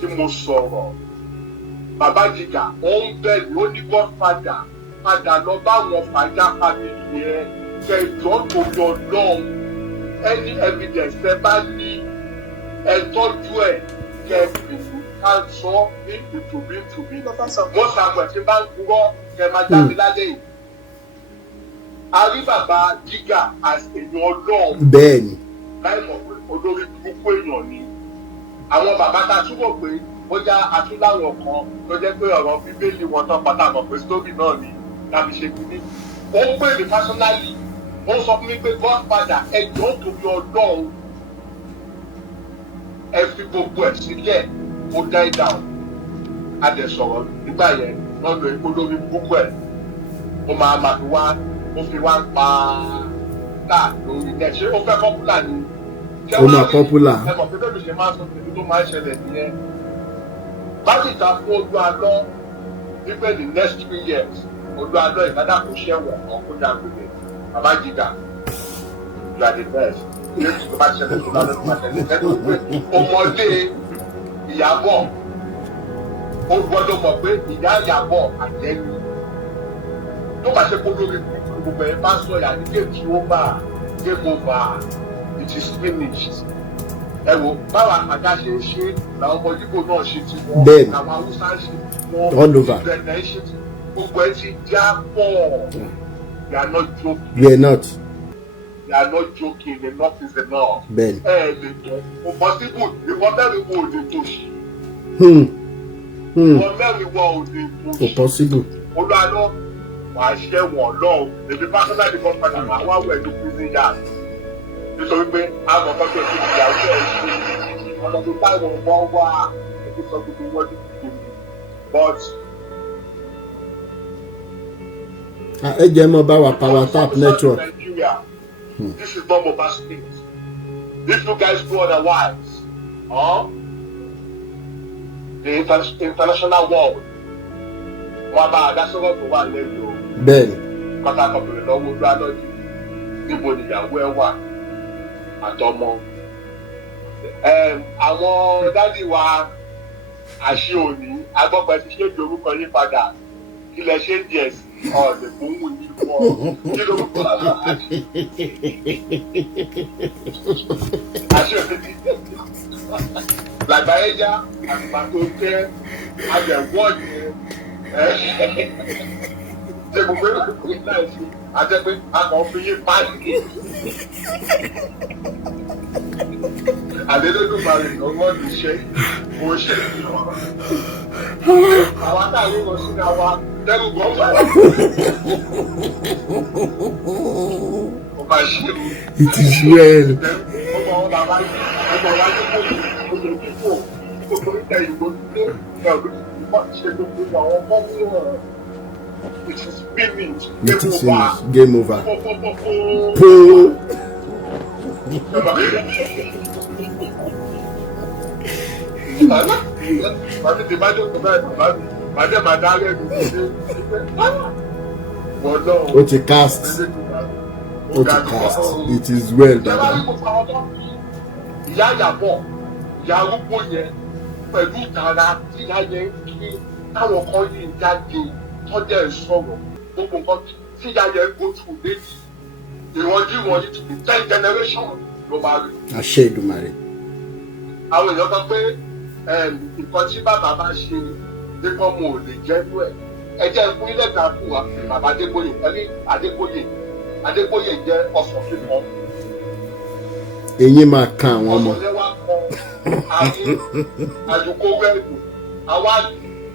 tí mo sọ̀rọ̀. Bàbá Jìgà ó ń bẹ̀rù ó ní godfather padà lọ bá wọn fàájà family yẹn kẹ ìjọ tó yọ lọ́hùn any evidence ẹ bá ní ẹ tọ́jú ẹ kẹ ìlú ká sọ ní ìtòbí. Mo Samuel tí bá ń kúrọ́ kẹ máa jáde lálẹ́ yìí. A rí bàbá Jìgà as èèyàn Ọlọ́run. Bẹ́ẹ̀ni. Láì mọ̀ pé olórí burúkú èèyàn ni. Àwọn bàbá ta túbọ̀ pé bóyá atúláwọ̀ kan tó jẹ́ pé ọ̀rọ̀ bíbélì wọn tán pátá mọ̀ pé sítórì náà ni láti ṣe kínní. Ó ń pè mí personally, ó ń sọ fún mi pé godfather ẹjọ́ torí Ọlọ́run ẹ fi gbogbo ẹ̀ sílẹ̀ ó die down. A dẹ̀ sọ̀rọ̀ nígbà yẹn lọ́dọ̀ epo lórí gbogbo ẹ̀. Ó máa fi wá pa táà lórí net. Ṣé ó fẹ́ popular ni? Ó máa popular. Ẹ mọ̀ pé bẹ́ẹ̀ mi ṣe máa sọ pé tó máa ń ṣẹlẹ̀ nìyẹn. Bájìta fún ojú alọ́ wípé the next 3 years ojú alọ́ ìbádà kò ṣẹ̀wọ̀n kan kó jágbe Bàbá Jìgà you are the best. Yéé tó bá ṣẹlẹ̀ tó lálẹ́ tó bá ṣẹlẹ̀ lẹ́nu pé ọmọdé Ìyábọ̀ ó gbọ́dọ̀ mọ̀ pé ìyá Ìyábọ̀ àjẹni tó bá ṣe kó lórí gbogbo ẹ̀ bá sọ yà ní game over it is finished. ẹ wo báwa àgbà ṣe ṣe làwọn ọmọ Ìgbò náà ṣe ti wọn làwọn Haúsá ṣe ti wọn ìgbẹ̀nẹ̀ ṣe ti gbogbo ẹ ti já pọ̀. You are not joking. You are not. You are not joking. Enough is enough. Ben. Possible. Ìwọ́n mẹ́rin wo òde tó ṣe. Ìwọ́n mẹ́rin wo òde tó ṣe. Possible. Olúwa wà á ṣẹ́ wọ̀n lọ́wọ́. Èmi personally kan padà máa wá wẹ̀ ní prison yard. Nítorí pé àwọn kan tó ti ìyàwó ẹ̀ ṣe ọ̀nà tó táwọn ọmọ wá ẹ̀kí sọ gbogbo wọ́n ti fi mi. But ẹ jẹ́ mọ́ bá wa power tap network. This is not Mohbad State. If you guys do otherwise, the international world, wọ́n bá àdásọ́rọ̀ tó wà lẹ́yìn o. Bẹ́ẹ̀ni. Pátákó bèrè lọ́wọ́ ojú alọ́jú. Níbo ni ìyàwó ẹ wà? Àtọmọ. Àwọn dádì wa àṣì òní agbọ́pẹ́ ti ṣe ìjòrúkọ yí padà. Kí lẹ ṣe díẹ̀ sí ọ̀dẹ̀ fún wù ní fún ọ. Kí ló ń bọ̀ àṣì? Àṣì òní ti làgbáyé já àgbà tó tẹ́ àjẹ̀wọ́ọ̀dì ṣe gbogbo ìlú náà ṣe àjẹpé akọ̀ fi yí páàkì. Àdédédúgbarè lọ́wọ́ ní iṣẹ́ kò ṣe ìlú. Àwọn táwọn ìwọ̀n sí ní àwa dẹ́rù gbọ́dọ̀. Ó máa ṣe o. It is well. Ọmọ ọmọ bàbá yìí, ọmọ ọmọ ajé kò ní oṣù kíkó, gbogbo ìtẹ̀ ìgbò nílé, ẹ̀rù ṣe gbogbo àwọn ọmọ mìíràn. It is finished. It is finished. Game over. What a cast. What a cast. It is well done. Ìyá Ìyàbọ̀, ìyá arúgbó yẹn pẹ̀lú ìtara tí ìyá yẹn ń kí táwọn kan yìí ń jáde tọ́jà ìsọ̀rọ̀ gbogbo nǹkan tí ìyá yẹn go through lédi ìwọ̀njú ìwọ̀njú to be 10 generations ló máa rí. Àṣẹ Èdùmàrè. Àwọn èèyàn sọ pé nǹkan tí bàbá bá ṣe nípa mo ò lè jẹ́ inú ẹ̀. Ẹ jẹ́ fún ilé ìgbà fún wa bàbá Adégbóyè ẹni Adégbóyè jẹ́ ọ̀sán kíkọ́. Eyín máa kan àwọn ọmọ. Ọ̀sán lẹ́wà kan ayé àdúgbò wẹ́ẹ̀dù àwa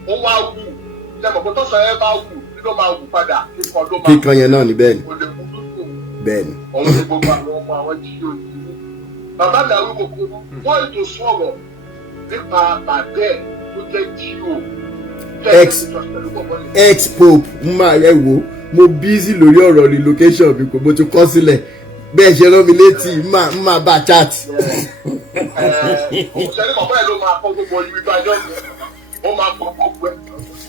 ó wá wù lẹ́mọ̀ kó tó sọ ẹ bá wù ló máa wù padà kíkan ló máa wù. Kíkan yẹn náà ni bẹ́ẹ̀ ni. O lè mú lóṣù. Bẹ́ẹ̀ ni. Ọ̀hún ni gbogbo àwọn ọmọ àwọn jí òyìnbó. Bàbá mi àwọn gbogbo wọ́n ètò sọ̀rọ̀ nípa bàbẹ́ tó jẹ́ jíò. Ex-pope máa ẹ wo mo busy lórí ọ̀rọ̀ relocation mi kò mo ti kọ́ sílẹ̀ bẹ́ẹ̀ ṣe rán mi létí máa bá chat. Òṣèré bàbá ẹ̀ ló máa kọ́ gbogbo ibi tó ajọ́ mi. Ó máa kọ́ gbogbo ẹ̀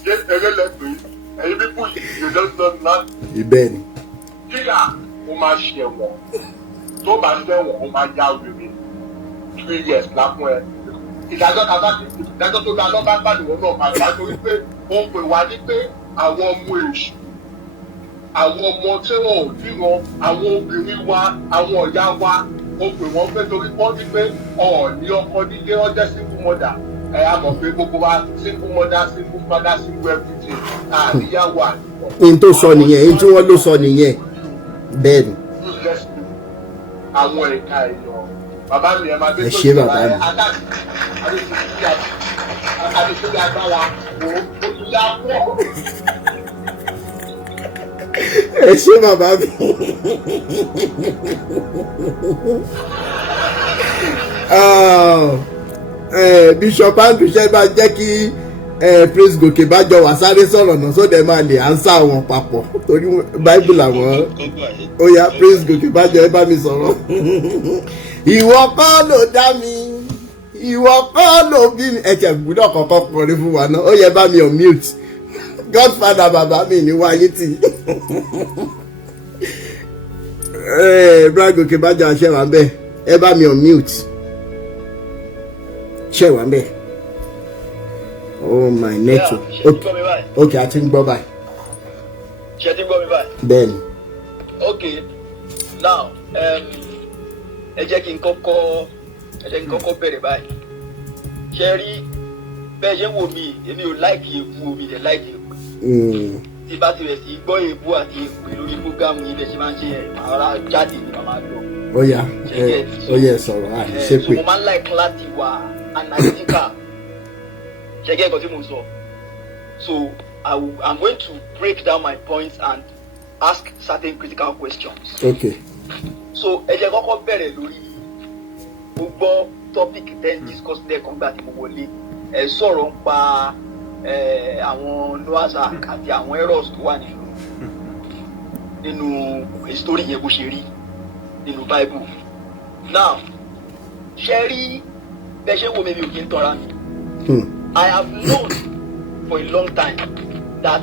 jẹ́ ẹgbẹ́ lẹ́gbẹ̀ẹ́ ẹ̀yin bíbú yìí lọ́dún náà. Ibẹ̀ ni. Kíkà ó máa ṣe ẹ̀wọ̀n tó bá ṣẹ̀wọ̀n ó máa já obìnrin 3 years lápò ẹ̀. Ìdájọ́ tó dá lọ́ba gbàdúrà náà máa gbà torí pé ó ń pè wá ní pé àwọn ọmọ èṣù àwọn ọmọ tí wọn ò bímọ àwọn obìnrin wa àwọn ọ̀yá wa ó pè wọ́n pé torí wọ́n ní pé ọ̀ọ́ni ọkọ nílé ọjọ́ single mother ẹ̀ á mọ̀ pé gbogbo wa single mother single father single everything àríyáwó àdìpọ̀. Ohun tó sọ nìyẹn ohun tí wọ́n ló sọ nìyẹn bẹ́ẹ̀ ni. Àwọn ẹ̀ka èèyàn bàbá mi ẹ̀ máa dé tó ṣe bàbá mi. Adéṣúlẹ̀ agbára wo ó tún yá pọ̀. Ẹ ṣé bàbá mi. Bishop Andrew ṣe bá jẹ́ kí Praise Gòkè bá jọ wà sáré sọ̀rọ̀ náà sódẹ̀ máa lè ánsá wọn papọ̀ torí Bible làwọn ó yá Praise Gòkè bá jọ ẹ bá mi sọ̀rọ̀. Ìwọ kọ́ ló dá mi ìwọ kọ́ ló bí mi ẹ̀jẹ̀ gbúdọ̀ kọ́kọ́ kọrin fún wa náà ó yẹ bá mi on mute Godfather bàbá mi ní wáyé tì. Praise Gòkè bá jọ àṣẹ wà ń bẹ̀ ẹ bá mi on mute ṣe wà ń bẹ̀. Oh my network. Okay, I think gbọ́ báyìí. Ṣé ti gbọ́ mi báyìí? Bẹ́ẹ̀ni. Okay, now ẹ jẹ́ kí n kọ́kọ́ ẹ̀jẹ̀ nǹkan kan bẹ̀rẹ̀ báyìí ṣe rí bẹ́ẹ̀ ṣe ń wò mí èmi ò láìkì èébú omi rẹ̀ láìkì èébú tí bá ti rẹ̀ sí gbọ́ èébú àti èpè lórí fúgàmù yìí bẹ́ẹ̀ ṣe máa ń ṣe ara jáde ní màmá lọ. ó yá sọ̀rọ̀ ṣé pé. so mo máa ń láìkí láti wà analytical ṣe gẹ́ nǹkan tí mo sọ so I'm going to break down my points and ask certain critical questions. Okay. So ẹ jẹ́ kọ́kọ́ bẹ̀rẹ̀ lórí gbogbo topic then discuss lẹ́ẹ̀kan gbà tí mo wọlé ẹ sọ̀rọ̀ ń pa àwọn Noah's Ark àti àwọn errors tó wà nínú story yẹn bó ṣe rí nínú Bible. Now ṣe rí bẹ́ẹ̀ ṣe wo mi ò kí n tọ́ra mi. I have known for a long time that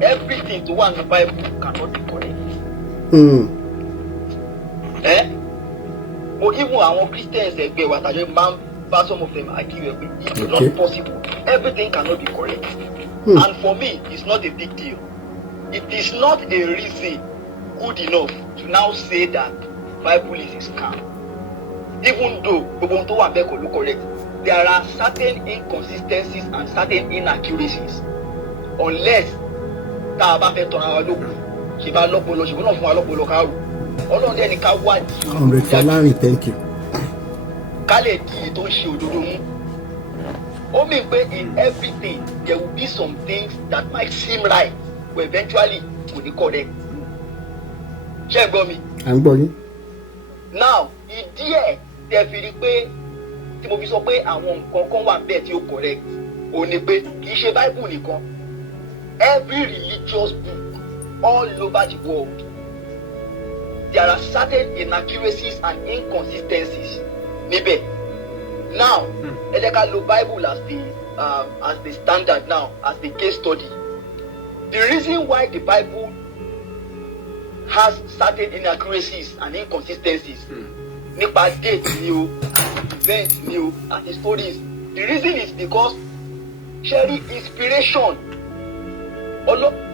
everything to one in the Bible cannot be correct. But even our Christians ẹgbẹ́ wa tàjọ máa ń bá some of them argue it's not possible. Everything cannot be correct. And for me, it's not a big deal. It is not a reason good enough to now say that Bible is a scam. Even though gbogbo tó wà bẹ́ẹ̀ kò ló correct, there are certain inconsistencies and certain inaccuracies. Unless tá a bá fẹ́ tọ́ra wa lókun ṣe bá lọ́pọ̀lọ́ ṣe náà fún wa lọ́pọ̀lọ́ ká rò Ọlọ́run dẹ́ni ká wádìí. Comrade Falarin, thank you. Ká lè di tó ń ṣe òdodo mú. Ó mì pé in everything there will be some things that might seem right but eventually kò ní correct. Ṣé ẹ gbọ́ mi? À ń gbọ́ yín. Now ìdí ẹ̀ tẹ́ fi rí pé tí mo fi sọ pé àwọn nǹkan kan wà bẹ́ẹ̀ tí ó correct ò ní pé kì í ṣe Bible nìkan. Every religious book all over the world, there are certain inaccuracies and inconsistencies. Níbẹ̀. Now, ẹ jẹ́ ká lo Bible as the standard now, as the case study. The reason why the Bible has certain inaccuracies and inconsistencies, nípa date ni o, events ni o, àti stories. The reason is because sharing inspiration.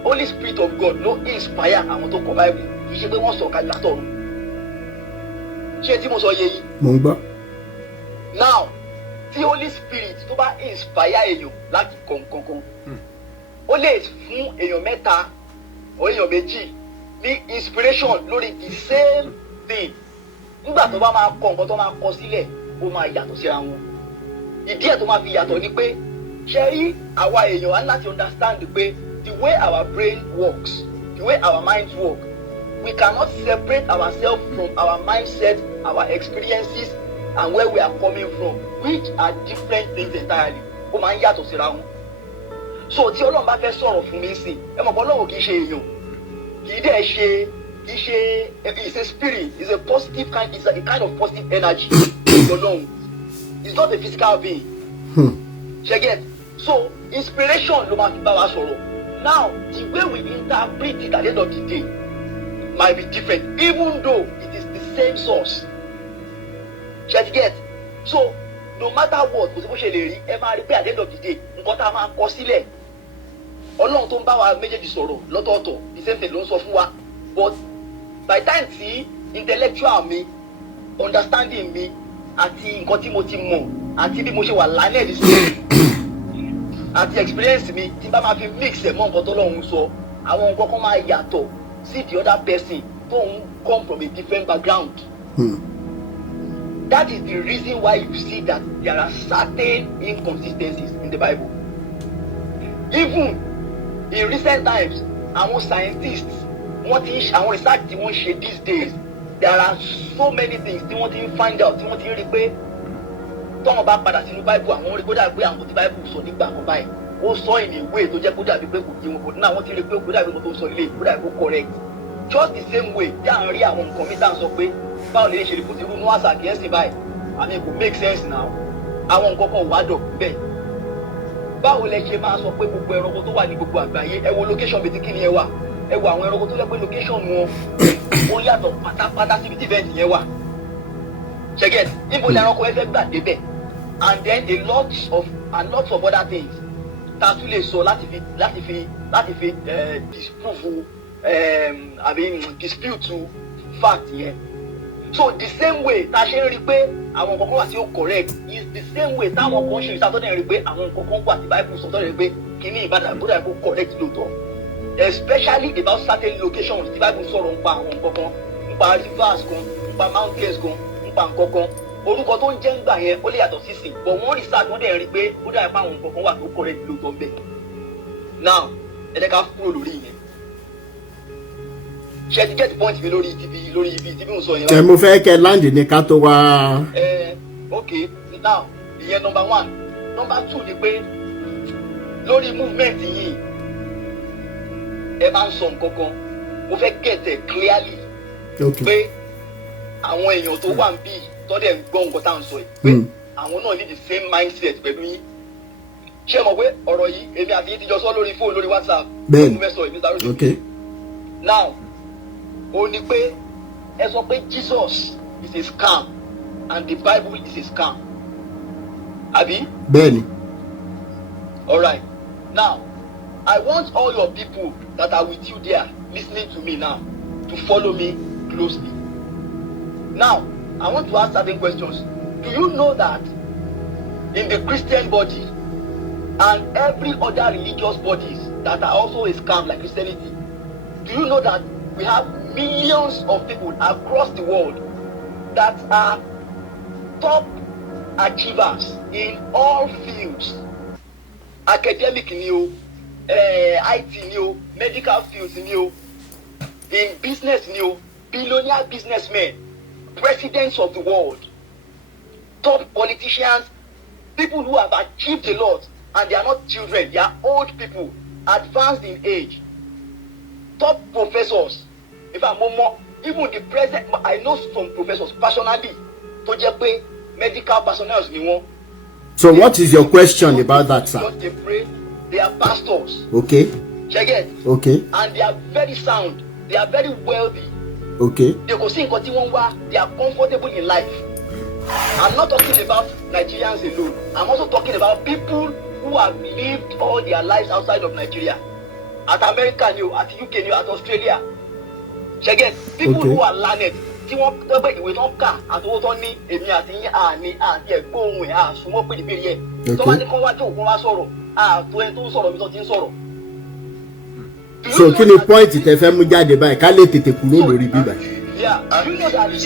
Holy Spirit of God ló inspire àwọn tó kọ Bible kì í ṣe pé wọ́n sọ kalẹ̀ látọ̀run. Ṣé tí mo sọ yé yìí? Mo ń gbọ́. Now tí Holy Spirit tó bá inspire èèyàn láti kọ nǹkan kan ó lè fún èèyàn mẹ́ta or èèyàn méjì ní inspiration lórí the same thing. Nígbà tó bá máa kọ nǹkan tó máa kọ sílẹ̀ ó máa yàtọ̀ síra wọn. Ìdí ẹ̀ tó máa fi yàtọ̀ ni pé ṣé rí àwa èèyàn á láti understand pé the way our brain works, the way our minds work, we cannot separate ourselves from our mindset, our experiences, and where we are coming from, which are different things entirely. Ó máa ń yàtọ̀ síra wọn. So tí Ọlọ́run bá fẹ́ sọ̀rọ̀ fún mi sí, ẹ mọ̀ pé Ọlọ́run kì í ṣe èèyàn, it's a spirit, it's a positive kind, it's a kind of positive energy. Ọlọ́run, it's not a physical being. Ṣé get? So inspiration ló máa fi bá wa sọ̀rọ̀. Now, the way we interpret it at the end of the day might be different, even though it is the same source. Shall you get? So, no matter what, kò sí bó ṣe lè rí, ẹ máa rí pé at the end of the day, nǹkan tá a máa kọ sílẹ̀. Ọlọ́run tó ń bá wa méjèèjì sọ̀rọ̀ lọ́tọ̀ọ̀tọ̀, the same thing ló ń sọ fún wa. But by the time tí intellectual mi, understanding mi, àti nǹkan tí mo ti mọ̀, àti bí mo ṣe wà learned sí àti experience mi tí bá máa fi mix ẹ̀ mọ́ nǹkan tó lọ́hùn sọ àwọn nǹkan kan máa yàtọ̀ sí the other person tó ń come from a different background. That is the reason why you see that there are certain inconsistencies in the Bible. Even in recent times àwọn scientists wọ́n ti ń àwọn research tí wọ́n ṣe these days there are so many things tí wọ́n ti ń find out tí wọ́n ti ń rí pé tọ́wọ́n bá padà sínú Bible àwọn orí kódà pé àwọn tí Bible sọ nígbà kan báyìí ó sọ in a way tó jẹ́ kódà bíi pé kò yé wọn kò náà wọ́n ti rí pé kódà bí mo tó sọ ilé kódà bí ó correct just the same way tí à ń rí àwọn nǹkan mi tá à ń sọ pé báwo lè ṣe lè kó sí irú Noah's Ark yẹn sí báyìí àmì kò make sense now àwọn nǹkan kan wà dọ̀ bẹ́ẹ̀ báwo lẹ ṣe máa sọ pé gbogbo ẹranko tó wà ní gbogbo àgbáyé ẹ wo location bíi ti kí ni ẹ wà ẹ wo àwọn ẹranko tó yẹ pé location wọn wọ́n yàtọ̀ pátápátá síbi tí event yẹn wà ṣẹ́gẹ̀t níbo lẹ ẹranko ẹ fẹ́ gbà débẹ̀ and then a lot of other things ta tún lè sọ láti fi disprove dispute fact yẹn So the same way ta ṣe ń rí pé àwọn nǹkan kan wà tí ó correct is the same way táwọn kan ṣe ìsàtọ́dẹ̀ rí pé àwọn nǹkan kan wà tí Bible sọ̀tọ́ rí pé kìíní ìbàdàn bódà kó correct lóòótọ́, especially about certain locations tí Bible sọ̀rọ̀ nípa àwọn nǹkan kan, nípa rivers kan, nípa mountains kan, nípa nǹkan kan, orúkọ tó ń jẹ́ ń gbà yẹn ó lè yàtọ̀ sí sìn, but wọ́n research wọ́n dẹ̀ rí pé bódà pé àwọn nǹkan kan wà tó correct lóòótọ́ bẹ́ẹ̀. Now ẹ̀dẹ́ka kúrò lórí yẹn. Ṣé ti get point mi lórí ibi tí mo sọ yẹn. Ẹ mo fẹ́ kẹ́ land ní ká tó wá. Okay, now ìyẹn number 1. Number 2 ni pé lórí movement yìí ẹ bá ń sọ nǹkan kan mo fẹ́ get it clearly pé àwọn èèyàn tó wà ń bí tọ́dẹ̀ ń gbọ́ nǹkan tá à ń sọ yìí pé àwọn náà ní the same mindset pẹ̀lú yín. Ṣé mo pé ọ̀rọ̀ yìí èmi àti yín ti jọ sọ lórí fóònù lórí WhatsApp bẹ́ẹ̀ mo fẹ́ sọ èmi sáré. Okay. Now ó ní pé ẹ sọ pé Jesus is a scam and the Bible is a scam. Abi? Bẹ́ẹ̀ni. All right. Now, I want all your people that are with you there listening to me now to follow me closely. Now, I want to ask certain questions. Do you know that in the Christian body and every other religious bodies that are also a scam like Christianity, do you know that we have millions of people across the world that are top achievers in all fields, academic new, IT new, medical fields new, in business new, billionaire businessmen, presidents of the world, top politicians, people who have achieved a lot, and they are not children, they are old people, advanced in age, top professors. In fact, even the president, I know some professors personally, to just pay medical personnel. So what is your question about that, sir? They pray, they are pastors. Okay. Check it. Okay. And they are very sound. They are very wealthy. Okay. They go see they are comfortable in life. I'm not talking about Nigerians alone. I'm also talking about people who have lived all their lives outside of Nigeria. At America, at UK, at Australia. Check it. People who are learned. Tí wọ́n tó pé ìwé tó ń kà àtọwọ́ tó ní èmi àti yín àní àti ẹ̀gbọ́n ohun ẹ̀ àsùnmọ́ pé ìbéèrè yẹ. Tó bá ní kán wá jókòó kán wá sọ̀rọ̀ àtọ́ ẹni tó ń sọ̀rọ̀ bí tó ti ń sọ̀rọ̀. So kí ni point tẹ fẹ́ mú jáde báyìí ká lè tètè kúrò lórí bíbá?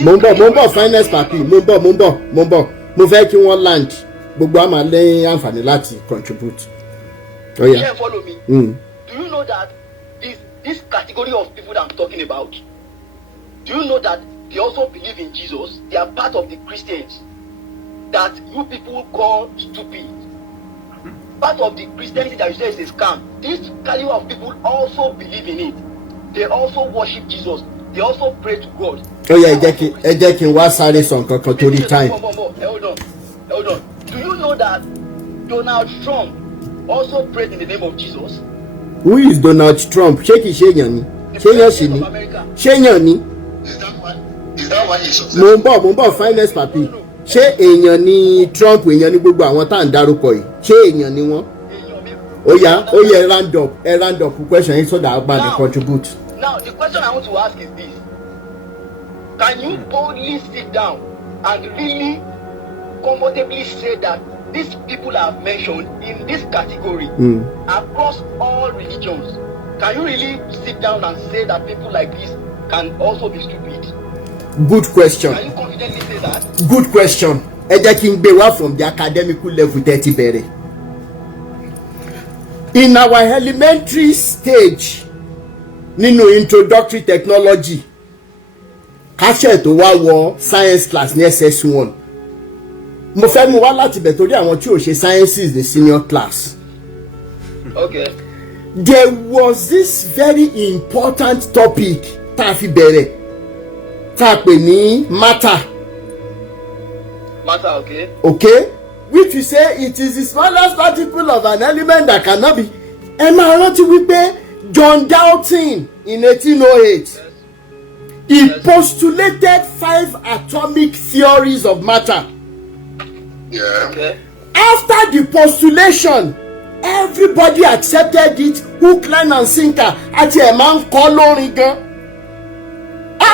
Mo ń bọ̀ finance papi mo ń bọ̀ mo fẹ́ kí wọ́n land gbogbo àmà lẹ́yìn àǹfààní láti contribute. Oh yeah. Follow me. Do you know that this category of people that I'm talking about, do you know that they also believe in Jesus? They are part of the Christians that you people call stupid. Part of the Christianity that you say is a scam. This caliber of people also believe in it. They also worship Jesus. They also pray to God. Oh yeah, ẹ jẹ́ kí n wá sáré sọ nǹkan kan torí time. Hold on. Do you know that Donald Trump also prayed in the name of Jesus? Who is Donald Trump? Ṣé kìí ṣe èèyàn ni? Ṣé èèyàn sì ni? Ṣé èèyàn ni? Is that why he's Mo successful? ń bọ̀ finance papi. Ṣé èèyàn ni Trump, èèyàn ni gbogbo àwọn tá à ń dárúkọ yìí? Ṣé èèyàn ni wọ́n? Ó yá round up question yìí so that Agba contribute. Now the question I want to ask is this: can you boldly sit down and really comfortably say that these people I have mentioned in this category across all religions, can you really sit down and say that people like this can also be stupid? Good question. Can you confidently say that? Good question. Ẹ jẹ́ kí n gbé wá from the academic level tẹ́ ti bẹ̀rẹ̀. In our elementary stage nínú introductory technology káṣẹ̀ tó wá wọ science class ní SS1 mo fẹ́ mú wá láti bẹ̀ torí àwọn tí ò ṣe sciences ní senior class. Okay. There was this very important topic tá a fi bẹ̀rẹ̀ tá a pè ní matter. Matter, okay. Okay, which we say it is the smallest particle of an element that cannot be. Ẹ máa rántí wípé John Dalton in 1808 he postulated 5 atomic theories of matter. Yeah. Okay. After the postulation, everybody accepted it, hook, line and sinker. Àti ẹ̀ máa ń kọ́ lórin gan.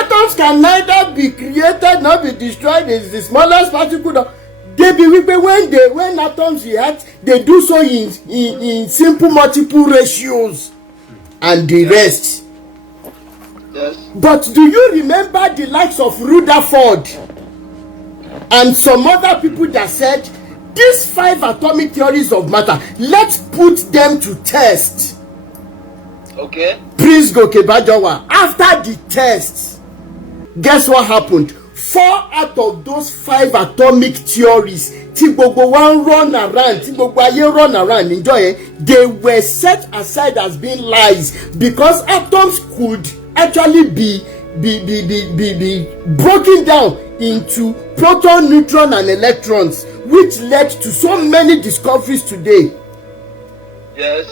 atoms can neither be created nor be destroyed. Is the smallest particle. They be when atoms react, they do so in simple multiple ratios and the rest. Yes. But do you remember the likes of Rutherford and some other people that said these 5 atomic theories of matter, let's put them to test? Okay. Please go Kebajawa. After the test, guess what happened? 4 out of those 5 atomic theories, tí gbogbo one run around, tí gbogbo ayé run around, enjoy, they were set aside as being lies because atoms could actually be broken down into proton, neutron, and electrons, which led to so many discoveries today. Yes.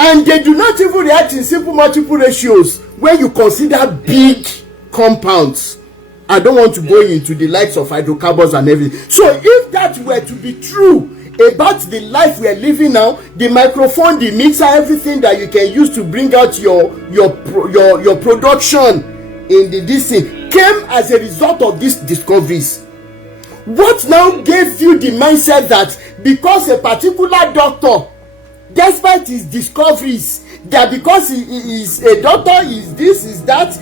And they do not even react in simple multiple ratios when you consider big compounds. I don't want to go into the likes of hydrocarbons and everything. So if that were to be true about the life we are living now, the microphone, the mixer, everything that you can use to bring out your production in this thing came as a result of these discoveries. What now gave you the mindset that because a particular doctor, despite his discoveries, that because he is a doctor, is this, is that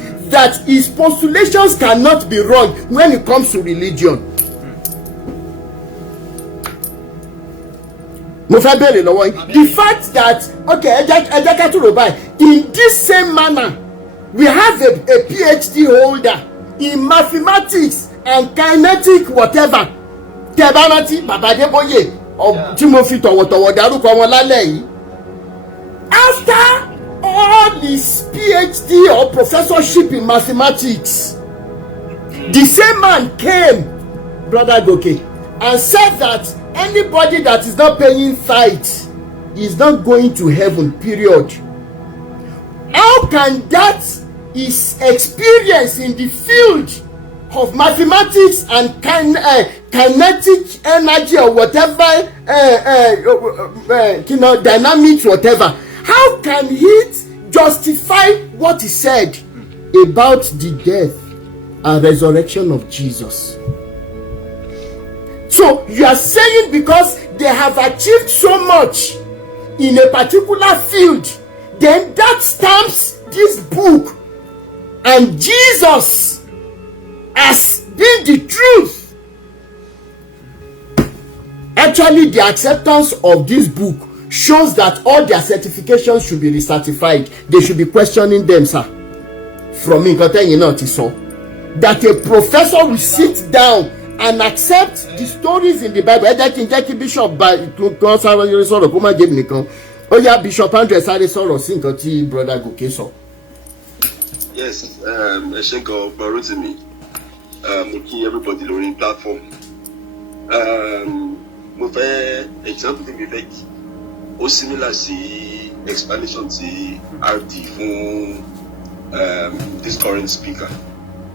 his postulations cannot be wrong when it comes to religion? The fact that, okay, in this same manner, we have a PhD holder in mathematics and kinetic whatever. Tebanati Babadeboye of Timothy Towotowo Daruko wọn lálẹ́ yìí. After all his PhD or professorship in mathematics, the same man came, Brother Goke, and said that anybody that is not paying tithe is not going to heaven, period. How can that his experience in the field of mathematics and kinetic energy or whatever, dynamics, whatever, how can he justify what he said about the death and resurrection of Jesus? So you are saying because they have achieved so much in a particular field, then that stamps this book and Jesus as being the truth. Actually, the acceptance of this book shows that all their certifications should be recertified. They should be questioning them, sir. From that a professor will sit down and accept the stories in the Bible. Bishop Bishop Andres Brother Goke. Yes, I think of Barutimi. Looking everybody on the platform. Example to be like, or similar see explanation to RD from this current speaker.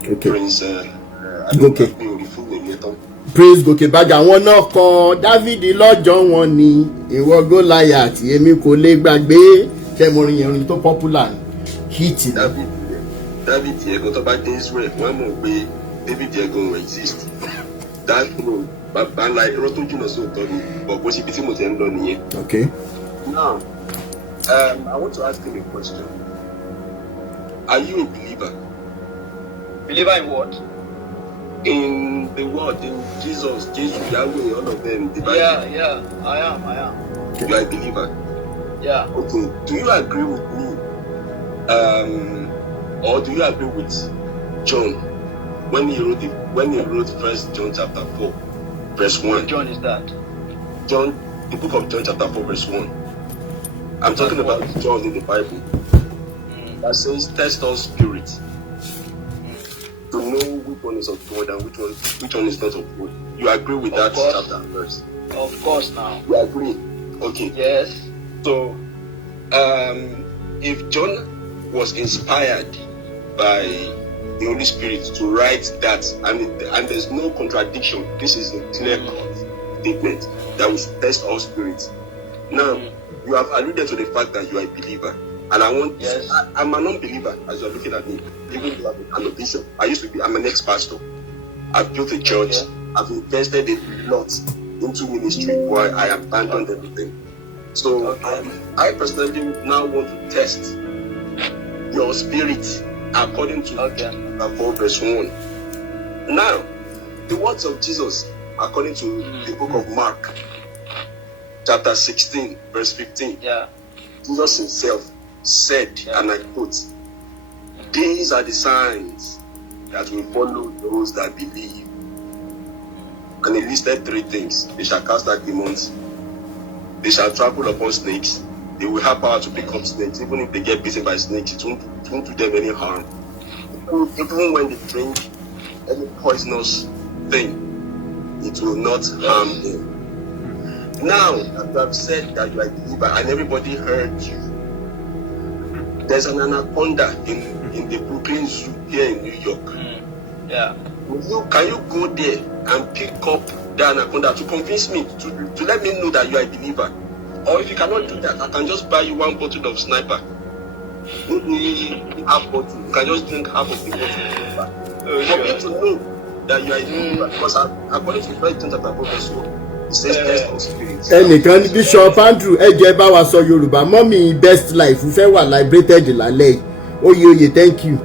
Okay. Prince. Okay. Praise Goke Baga. Wọ́n náà kọ David lọ́jọ́ wọn ni ìwọ Goliath èmi kò lè gbàgbé ṣé mo rin yẹn tó popular hit ni. David yẹn kò tó bá dé Israel wọ́n mọ̀ pé David yẹn kò exist. That bàbá ńlá irọ́ tó jùlọ sóòótọ́ ni bọ̀bọ̀ síbi tí mo ti ń lọ nìyẹn. Okay. Now, I want to ask you a question. Are you a believer? Believer in what? In the word, in Jesus, Yahweh, all of them. The Bible. Yeah, I am. You are a believer. Yeah. Okay. Do you agree with me? Or do you agree with John when he wrote First John chapter 4, verse 1? What John is that? John, the book of John chapter 4, verse 1. I'm talking about John in the Bible. That says, test all spirits. To know which one is of God and which one is not of God. You agree with that chapter and verse? Of course now. You agree? Okay. Yes. So, if John was inspired by the Holy Spirit to write that, and there's no contradiction, this is a clear-cut statement that will test all spirits. Now, you have alluded to the fact that you are a believer. And I want, Yes. I'm an unbeliever, as you're looking at me. Even though I'm a bishop, I'm an ex-pastor. I've built a church. Okay. I've invested a lot into ministry where I abandoned everything. So I personally now want to test your spirit according to 4 verse 1. Now, the words of Jesus, according to the book of Mark, chapter 16, verse 15. Jesus himself said, and I quote, "These are the signs that will follow those that believe." And he listed 3 things. They shall cast out demons. They shall trample upon snakes. They will have power to pick up snakes. Even if they get bitten by snakes, it won't do them any harm. Even when they drink any poisonous thing, it will not harm them. Now that you have said that you are a believer and everybody heard you, there's an anaconda in the Brooklyn Zoo here in New York. Can you go there and pick up the anaconda to convince me, to let me know that you are a believer? Or if you cannot do that, I can just buy you 1 bottle of Sniper. Maybe half bottle. You can just drink half of the bottle. For me to know that you are a believer, because according to 1 John chapter 4 verse 1, it says test of spirits. Ẹnìkan ní Bishop Andrew ẹ bá wa sọ Yorùbá, mọ́mí Best Life fẹ́ wà liberated lálẹ́ oyè thank you.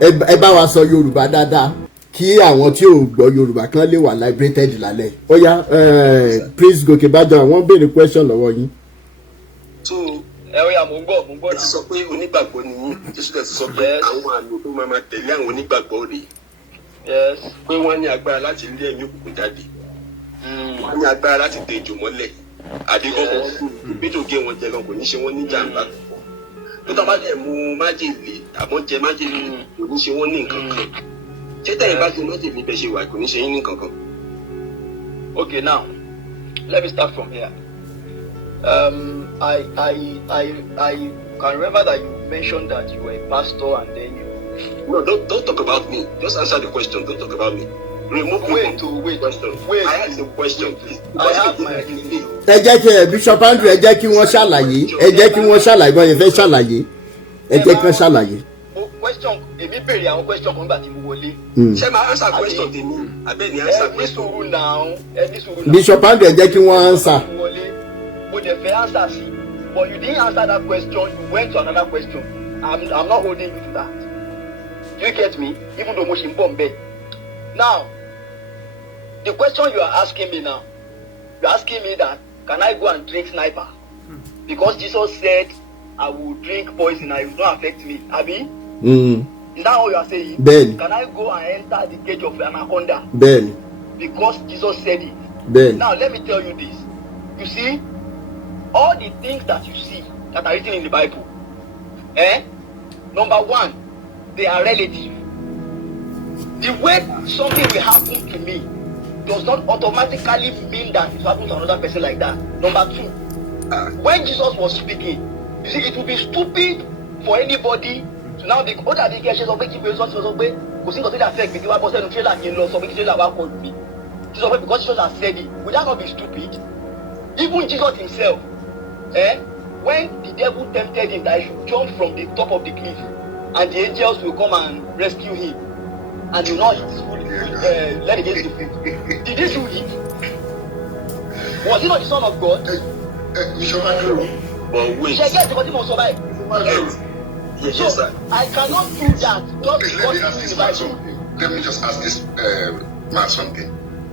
Ẹ bá wa sọ Yorùbá dáadáa kí àwọn tí ò gbọ́ Yorùbá kan lè wà liberated lálẹ́. Ó yá Prince Gòkè Bájọ àwọn béèrè question lọ́wọ́ yín. So mo ń gbọ́ ẹ ti sọ pé onígbàgbọ́ ni yín. Jésù ti sọ pé àwọn àlò tó máa tẹ̀lé àwọn onígbàgbọ́ rèé. Pé wọ́n ní agbára láti lé ẹ̀mí òkùnkùn jáde. Wọ́n ní agbára láti tẹ ejò mọ́lẹ̀. Àdéhùn ìgbésò gé wọn jẹ gan kò ní ṣe wọ́n ní jàǹbá. Tó tọ́ bá dẹ̀ mu májèlé àbọ̀ jẹ májèlé kò ní ṣe wọ́n ní nǹkan kan. Ṣé tẹ̀yìn bá jẹ májèlé bẹ́ẹ̀ ṣe wà kò ní ṣe yín ní nǹkan kan? Okay, now let me start from here. I can remember that you mentioned that you were a pastor and then you. No, don't talk about me. Just answer the question. Don't talk about me. Remove me from the question. I asked the question. Please. I have my. Ẹ jẹ́ kí Bishop Andrew ẹ jẹ́ kí wọ́n ṣàlàyé bọ́n yẹn fẹ́ ṣàlàyé ẹ jẹ́ kí wọ́n ṣàlàyé. Question èmi béèrè àwọn question kan nígbà tí mo wọlé. Ṣé máa answer question tèmi? Abẹ́ ni answer question. Ẹni sùúrù now. Bishop Andrew ẹ jẹ́ kí wọ́n answer. Mo dẹ̀ fẹ́ answer sí, but you didn't answer that question, you went to another question. I'm not holding you to that. Do you get me? Even though mo ṣì ń bọ̀ ń bẹ̀. Now, the question you are asking me now, you're asking me that, can I go and drink Sniper? Because Jesus said, I will drink poison and it will not affect me. Abi? Is that what you are saying? Ben. Can I go and enter the cage of anaconda? Ben. Because Jesus said it. Ben. Now, let me tell you this. You see, all the things that you see that are written in the Bible, number 1, they are relative. The way something will happen to me does not automatically mean that it will happen to another person like that. Number 2, when Jesus was speaking, you see, it would be stupid for anybody to now be because Jesus has said it. Would that not be stupid? Even Jesus himself, when the devil tempted him that he should jump from the top of the cliff and the angels will come and rescue him and you know his food let against the food. Did he do it? Was he not the Son of God? But wait. Yes, sir. I cannot do that just because let me just ask this man something.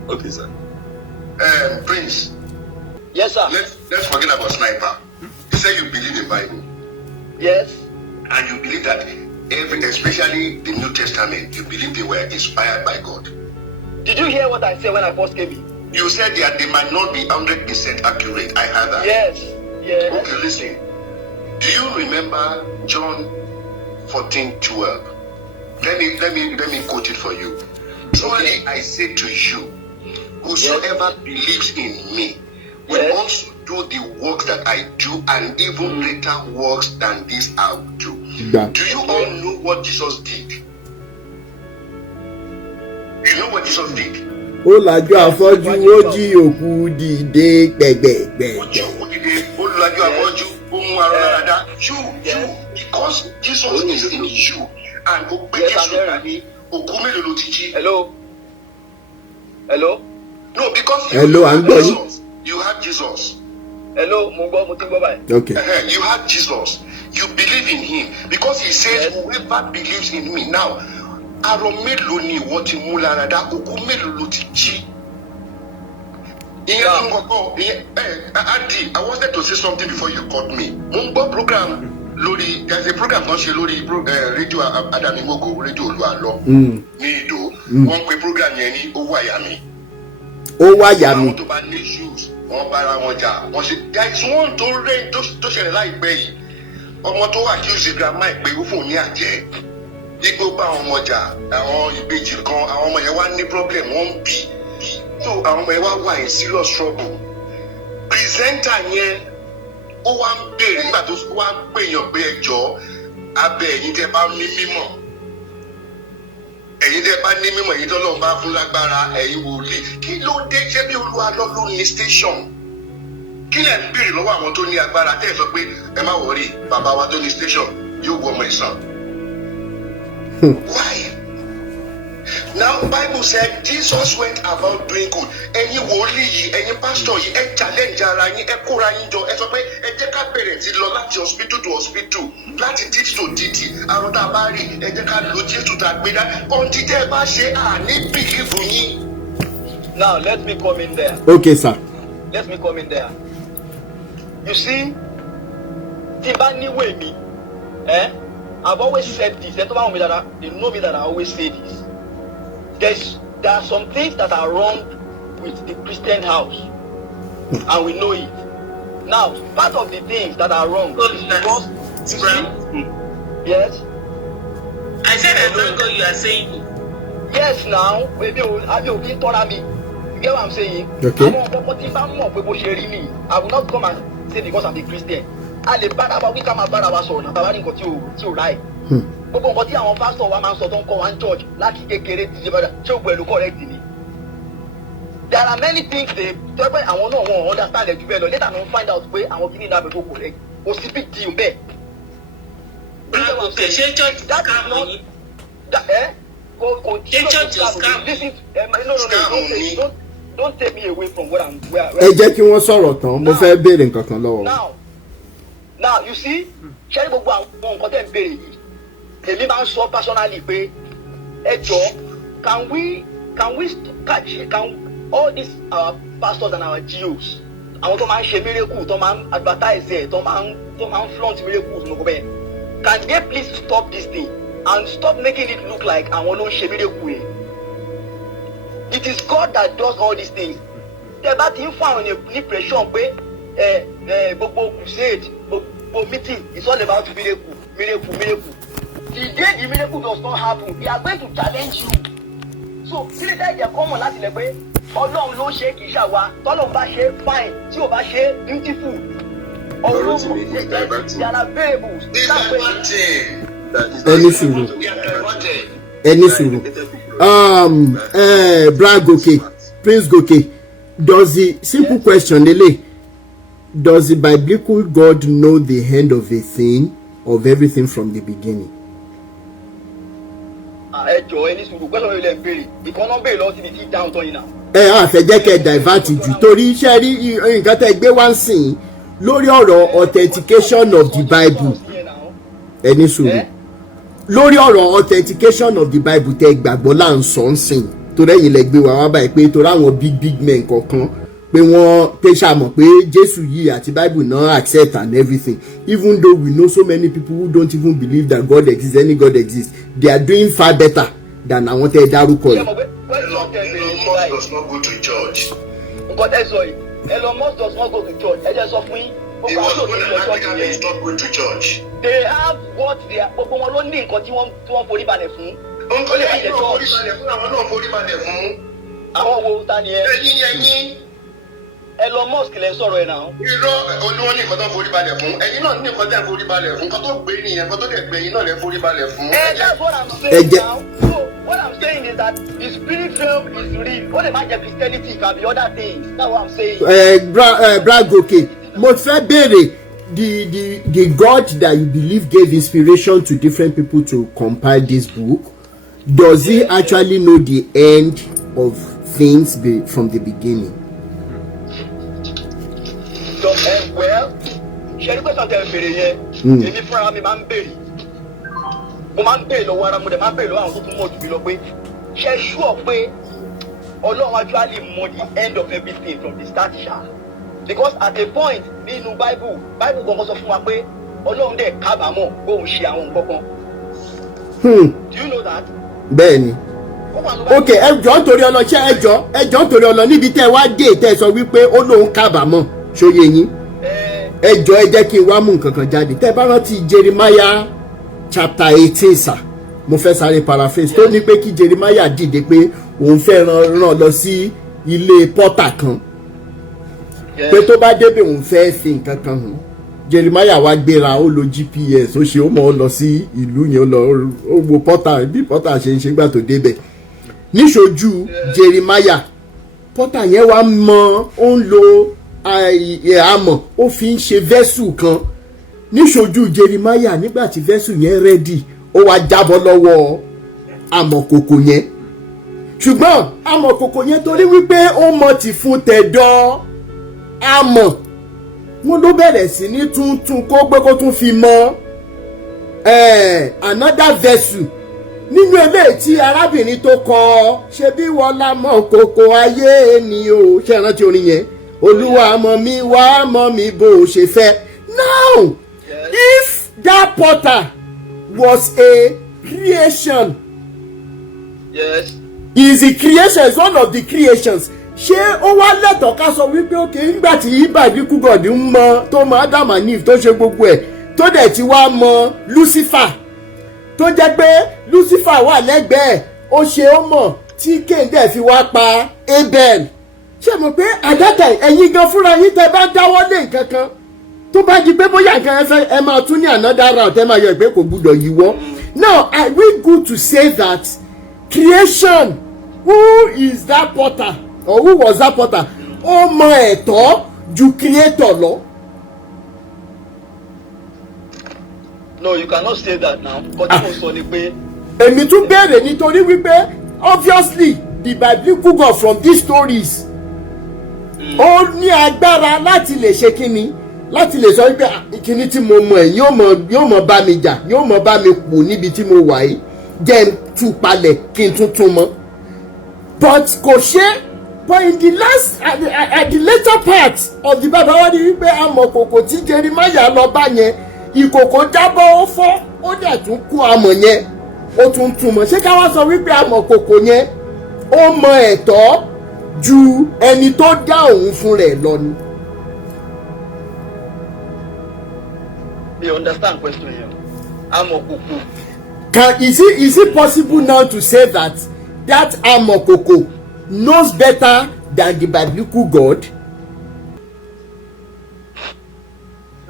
Okay, sir. Prince. Yes, sir. Let's forget about Sniper. You say you believe the Bible. Yes. And you believe that especially the New Testament, you believe they were inspired by God. Did you hear what I said when I first came in? You said that they might not be 100% accurate. I heard that. Yes. Yes. Okay, listen. Do you remember John 14:12? Let me quote it for you. Truly I say to you, whosoever believes in me will also do the works that I do, and even greater works than this I will do. Do you all know what Jesus did? You know what Jesus did? Ó lajú afọ́jú ó jí òkú dìde gbẹ̀gbẹ̀gbẹ̀. Ó jí òkú dìde, ó lajú afọ́jú, ó mú mú arọ dáadáa you because Jesus is in you and o gbé Jésù dání òkú mélòó ló ti jí. hello. No, because hello, I'm going. You had Jesus. Hello, mo ti gbọ́ báyìí. Okay. You had Jesus. You believe in him because he says whoever believes in me now. Arọ mélòó ni ìwọ ti mú lára dá òkú mélòó ló ti jí. Ìyẹn ló ń gbọ́ Andy, I wanted to say something before you called me. Mo ń gbọ́ program lórí there's a program kan ṣe lórí rédíò Adamimogo rédíò Olúalọ ní Ìdó. Wọ́n pe program yẹn ní Owó Àyà Mi. Owó Àyà Mi. Àwọn tó bá ní issues wọ́n bára wọn jà wọ́n ṣe there is one tó ṣẹlẹ̀ láìpẹ́ yìí ọmọ tó accuse grandma ìpè fún ní àjẹ́ igbó bá àwọn ọmọ jà àwọn ìbejì kan àwọn ọmọ yẹn wá ní problem wọ́n ń bì so àwọn ọmọ yẹn wá wà in serious trouble presenter yẹn ó wá ń béèrè nígbà tó wá ń pèèyàn pé ẹjọ́ abẹ ẹ̀yin tẹ́ bá ní mímọ̀ ẹ̀yin tẹ́ bá ní mímọ̀ ẹ̀yin tó lọ́n bá fún lágbára ẹ̀yin wòlíì kí ló dé ṣé bí Olúalọ ló ní station kí lẹ̀ ń béèrè lọ́wọ́ àwọn tó ní agbára tẹ́ ẹ sọ pé ẹ má wọrí bàbá wa tó ní station yóò wọ ọmọ ìsàn. Why? Now Bible said Jesus went about doing good. Ẹ̀yin wòlíì yìí, ẹ̀yin pastor yìí, ẹ challenge ara yín, ẹ kóra yín jọ, ẹ sọ pé ẹ jẹ́ ká bẹ̀rẹ̀ sí lọ láti hospital to hospital, láti títì to títì, àrùn tá a bá rí, ẹ jẹ́ ká lo Jésù tá a gbé dá. Ọ̀ntí tẹ́ ẹ bá ṣe àní bìlífù yín. Now let me come in there. Okay, sir. Let me come in there. You see, tí bá níwèé mi, I've always said this. They know me that I always say this. There are some things that are wrong with the Christian house, and we know it. Now, part of the things that are wrong is because you see, yes. I said a while ago you are saying. Yes, now maybe have you been told me? You get what I'm saying? Okay. I will not come and say because I'm a Christian. A lè bára wa wí ká máa bára wa sọ̀rọ̀ náà bàbá ní nǹkan tí ò ráì. Gbogbo nǹkan tí àwọn pásítọ̀ wa máa ń sọ tó ń kọ́ wa ń church láti kékeré ti ṣe bàdà ṣé ògbó ẹ̀lú correct ni. There are many things they tọ́ pé àwọn náà wọ́n understand ẹ̀ jù bẹ́ẹ̀ lọ later no find out pé àwọn kìíní náà bẹ̀ tó correct kò sí big deal bẹ́ẹ̀. Okay, ṣé church scam ni? Ṣé church scam ni? Don't take me away from what I'm. Ẹ jẹ́ kí wọ́n sọ̀rọ̀ tán mo fẹ́ béèrè nǹkan kan lọ́wọ́. Now you see ṣé gbogbo àwọn nǹkan tẹ́ ń béèrè yìí èmi máa ń sọ personally pé ẹ jọ can we all these our pastors and our GOs àwọn tó máa ń ṣe miracle tó máa ń advertise ẹ̀ tó máa ń flaunt miracles mo kọ bẹ́ẹ̀ can they please stop this thing and stop making it look like àwọn ló ń ṣe miracle yẹn. It is God that does all these things. Tẹ́ bá ti ń fún àwọn ní pressure pé gbogbo crusade gbogbo meeting is all about miracle. The day the miracle does not happen, we are going to challenge you. So sílẹ̀ dá ìjẹ́ common láti lẹ̀ pé Ọlọ́run ló ṣe kì í ṣàwa tọ́lọ́run bá ṣe fine tí ò bá ṣe beautiful. Ọlọ́run there are variables. Ẹni sùúrù. Brad Goke, Prince Goke, does the simple question lele, does the biblical God know the end of a thing, of everything from the beginning? Ẹ jọ̀ọ́ ẹni sùúrù pẹ̀lú ọ̀rẹ́ ilẹ̀ ń béèrè ìkan náà béèrè lọ́wọ́ síbi tí dáhùn tán yìí náà. Fẹ́ jẹ́ kẹ́ divert jù torí iṣẹ́ rí nǹkan tẹ́ gbé wá ń sìn lórí ọ̀rọ̀ authentication of the Bible. Ẹni sùúrù. Lórí ọ̀rọ̀ authentication of the Bible tẹ́ gbàgbọ́ là ń sọ ń sìn torí ẹ̀yin lẹ gbé wa wá báyìí pé torí àwọn big men kọ̀ọ̀kan pé wọ́n pé ṣàmọ̀ pé Jésù yìí àti Bible náà accept and everything even though we know so many people who don't even believe that God exists, any God exists, they are doing far better than àwọn tẹ́ dárúkọ yìí. Elon Musk does not go to church. Nǹkan tẹ́ sọ yìí Elon Musk does not go to church ẹ jẹ́ sọ fún yín. He was going to Africa and stop going to church. They have what they are. Gbogbo wọn ló ní nǹkan tí wọ́n forí balẹ̀ fún. Nǹkan tí wọ́n forí balẹ̀ fún àwọn náà forí balẹ̀ fún. Àwọn wo ta ni ẹ? Ẹ̀yin. Elon Musk lẹ sọ̀rọ̀ ẹ̀ náà. Irọ́ olúwọ́n ní nǹkan tó forí balẹ̀ fún. Ẹ̀yin náà ní nǹkan tẹ́ forí balẹ̀ fún. Nǹkan tó gbé nìyẹn, nǹkan tó dẹ̀ gbé yín náà lẹ forí balẹ̀ fún. That's what I'm saying now. So what I'm saying is that the spirit realm is real. Ó lè má jẹ́ Christianity, it can be other things. That's what I'm saying. Brad Goke, mo fẹ́ béèrè the God that you believe gave inspiration to different people to compile this book, does he actually know the end of things from the beginning? So, well, ṣe ni pé sọ̀tẹ̀ ìbéèrè yẹn èmi fúnra mi máa ń béèrè mo máa ń béèrè lọ́wọ́ ara mo dẹ̀ máa ń béèrè lọ́wọ́ àwọn tó tún mọ̀ jù mí lọ pé ṣe sure pé Ọlọ́run actually mọ the end of everything from the start ṣá because at a point nínú Bible gbọ́ngàn sọ fún wa pé Ọlọ́run dẹ̀ kábàámọ̀ bóun ṣe àwọn nǹkan kan. Do you know that? Bẹ́ẹ̀ni. Ok, ẹjọ́ nítorí ọlọ́ṣẹ́ ẹjọ́ nítorí ọlọ́ níbi tẹ́ wá dé tẹ́ sọ wípé ó lóun kábàámọ̀ ṣóyè yín. Ẹjọ́ ẹ jẹ́ kí n wá mú nǹkan kan jáde tẹ́ bá rántí Jeremiah chapter 18 sir mo fẹ́ sáré paraphrase tó ní pé kí Jeremiah dìde pé òun fẹ́ ràn lọ sí ilé pọ́tà kan pé tó bá débẹ̀ òun fẹ́ fi nǹkan kan hàn Jeremiah wá gbéra ó lo GPS ó ṣe ó mọ̀ ọ́ lọ sí ìlú yẹn ó wo pọ́tà bí pọ́tà ṣe ń ṣe gbà tó débẹ̀ níṣojú Jeremiah pọ́tà yẹn wá mọ ó ń lo àmọ̀ ó fi ń ṣe vẹ́sù kan níṣojú Jeremiah nígbà tí vẹ́sù yẹn rẹ́dì ó wá jábọ́ lọ́wọ́ amọ̀kòkò yẹn ṣùgbọ́n amọ̀kòkò yẹn torí wípé ó mọ ti fún tẹ̀dọ̀ amọ̀ wọn ló bẹ̀rẹ̀ sí ní tuntun kó gbé kó tún fi mọ another vessel nínú eléyìí tí arábìnrin tó kọ ṣe bí wọ́n lámọ̀ kòkò ayé ni o ṣe rántí orin yẹn olúwa mọ̀ mi wá mọ̀ mi bó o ṣe fẹ́. Now if that potter was a creation, yes, is a creation, is one of the creations, ṣé ó wá lẹ́tọ̀ọ́ ká sọ wípé òkè nígbà tí ìbàdíkú gọ̀dí ń mọ tó mọ Adam and Eve tó ṣe gbogbo ẹ̀ tó dẹ̀ ti wá mọ Lucifer tó jẹ́ pé Lucifer wà lẹ́gbẹ̀ẹ́ ó ṣe ó mọ̀ tí kéde fi wá pa Abel ṣé mo pé àdátà ẹ̀yin gan fúnra yín tẹ́ bá dáwọ́ lé nǹkan kan tó bá di pé bóyá nǹkan ẹ máa tún ní another route ẹ máa yọ ìpè kò gbúdọ̀ yíwọ́. Now are we good to say that creation, who is that potter or who was that potter, ó mọ ẹ̀tọ́ ju creator lọ? No, you cannot say that now. Kọ́tí mo sọ ni pé. Èmi tún béèrè nítorí wípé obviously the biblical God from these stories ó ní agbára láti lè ṣe kíni láti lè sọ wípé kíni tí mo mọ ẹ̀ yóò mọ bá mi jà yóò mọ bá mi pò níbi tí mo wà yìí jẹ́ n tú palẹ̀ kí n tún mọ́ but kò ṣe but in the last at the later part of the Bible wọ́n ní wípé amọ̀kòkò tí Jeremiah lọ bá yẹn ìkòkò jábọ́ ó fọ́ ó dẹ̀ tún kú amọ̀ yẹn ó tún mọ́ ṣé ká wá sọ wípé amọ̀kòkò yẹn ó mọ ẹ̀tọ́ ju ẹni tó dá òun fún rẹ̀ lọ ni. You understand question here? Amọ̀kòkò. Is it possible now to say that amọ̀kòkò knows better than the biblical God?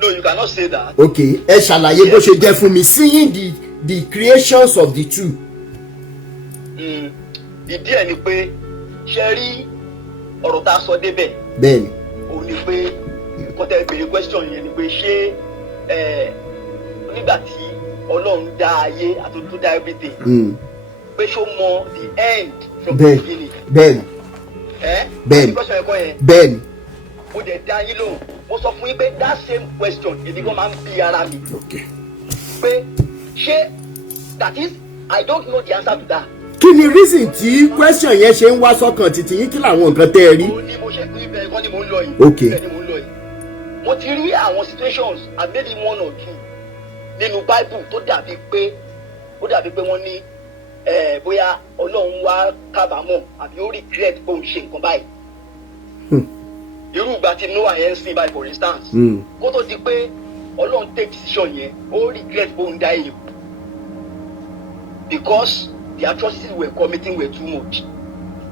No, you cannot say that. Okay, ẹ ṣàlàyé bó ṣe jẹ́ fún mi seeing the creations of the two. Ìdí ẹ̀ ni pé ṣe rí ọ̀rọ̀ tá a sọ débẹ̀. Bẹ́ẹ̀ni. Òun ni pé kọ́tẹ́ ìbéèrè question yẹn ni pé ṣé nígbà tí Ọlọ́run dá ayé àti tó dá everything pé ṣó mọ the end from the beginning. Bẹ́ẹ̀ni. Bẹ́ẹ̀ni. Bẹ́ẹ̀ni. Mo dẹ̀ dá yín lóhùn mo sọ fún yín pé that same question èmi kan máa ń bí ara mi. Pé ṣé that is I don't know the answer to that. Kí ni reason tí question yẹn ṣe ń wá sọ́kàn títí yín kí làwọn nǹkan tẹ́ ẹ rí? Mo ní mo ṣe pé ibẹ̀ kan ni mo ń lọ yìí. Okay. Ibẹ̀ ni mo ń lọ yìí. Mo ti rí àwọn situations and maybe one or two nínú Bible tó dàbí pé wọ́n ní bóyá Ọlọ́run wá kábàámọ̀ àbí ó regret bó ń ṣe nǹkan báyìí. Irú ìgbà tí Noah yẹn ń sìn báyìí for instance. Kó tó di pé Ọlọ́run take decision yẹn ó regret bó ń dá èèyàn because the atrocities we were committing were too much.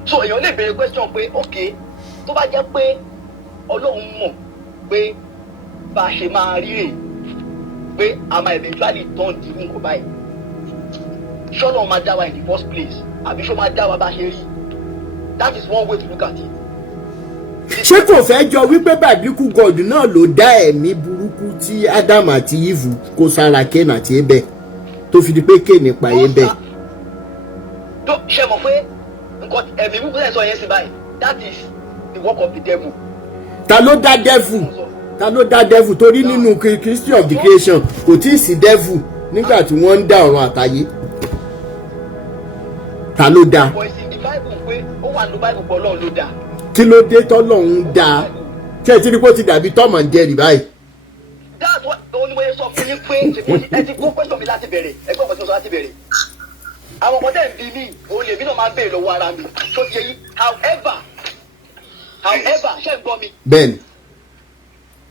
So èèyàn lè béèrè question pé okay tó bá jẹ́ pé Ọlọ́run mọ̀ pé bá a ṣe máa rí rè pé a máa eventually turn di nǹkan báyìí ṣọ́nà máa dá wa in the first place àbí ṣọ́ máa dá wa bá ṣe rí. That is one way to look at it. ṣé kò fẹ́ jọ wípé biblical God náà ló dá ẹ̀mí burúkú tí Adam àti Eve kó sára Cain àti Abel tó fi di pé Cain pa Abel. tó ṣe mọ̀ pé nǹkan ẹ̀mí burúkú náà sọ yẹn sí báyìí that is the work of the devil. ta ló dá devil? Ta ló dá devil? Torí nínú History of the Creation kò tí ì sí devil nígbà tí wọ́n ń dá ọ̀run àtayé. Ta ló dá? Kí ló dé tọ́lọ́run dá? Ṣé tí kò ti dàbí Tom and Jerry báyìí? That's what onímọ̀ sọ fún yín pé ẹ ti kó pẹ́sọ̀ mi láti bẹ̀rẹ̀ ẹgbẹ́ ọ̀pọ̀ tí mo sọ láti bẹ̀rẹ̀. Àwọn ọmọdé ń bí mi òun lèmi náà máa ń béèrè lọ́wọ́ ara mi tó ti yẹ yí however ṣé ń gbọ́ mi. Bẹ́ẹ̀ni.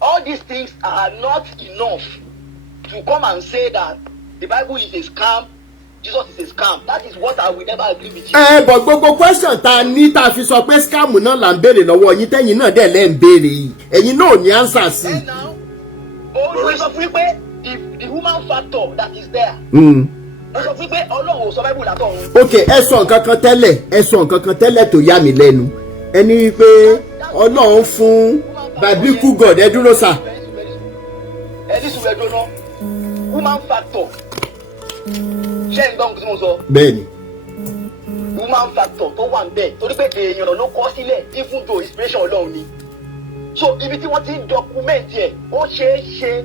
All these things are not enough to come and say that the Bible is a scam, Jesus is a scam. That is what I will never agree with you. But gbogbo question ta ní ta fi sọ pé scam náà là ń béèrè lọ́wọ́ yín tẹ́yìn náà dẹ̀ lẹ́ ń béèrè yìí. Ẹ̀yin náà ò ní answer sí. And now, ó sọ fún pé the human factor that is there. Ó sọ fún pé Ọlọ́run ò sọ Bible látọ̀ òun. Okay, ẹ sọ nǹkan kan tẹ́lẹ̀ tó yà mí lẹ́nu. Ẹni wípé Ọlọ́run fún biblical God ẹ dúró sà. Ẹni sùn rẹ̀ dúró human factor. Ṣé ń gbọ́ nǹkan tí mo sọ? Bẹ́ẹ̀ni. Human factor tó wà ń bẹ̀ torí pé èèyàn ló kọ́ sílẹ̀ even though inspiration Ọlọ́run ni. So ibi tí wọ́n ti ń document yẹ ó ṣeé ṣe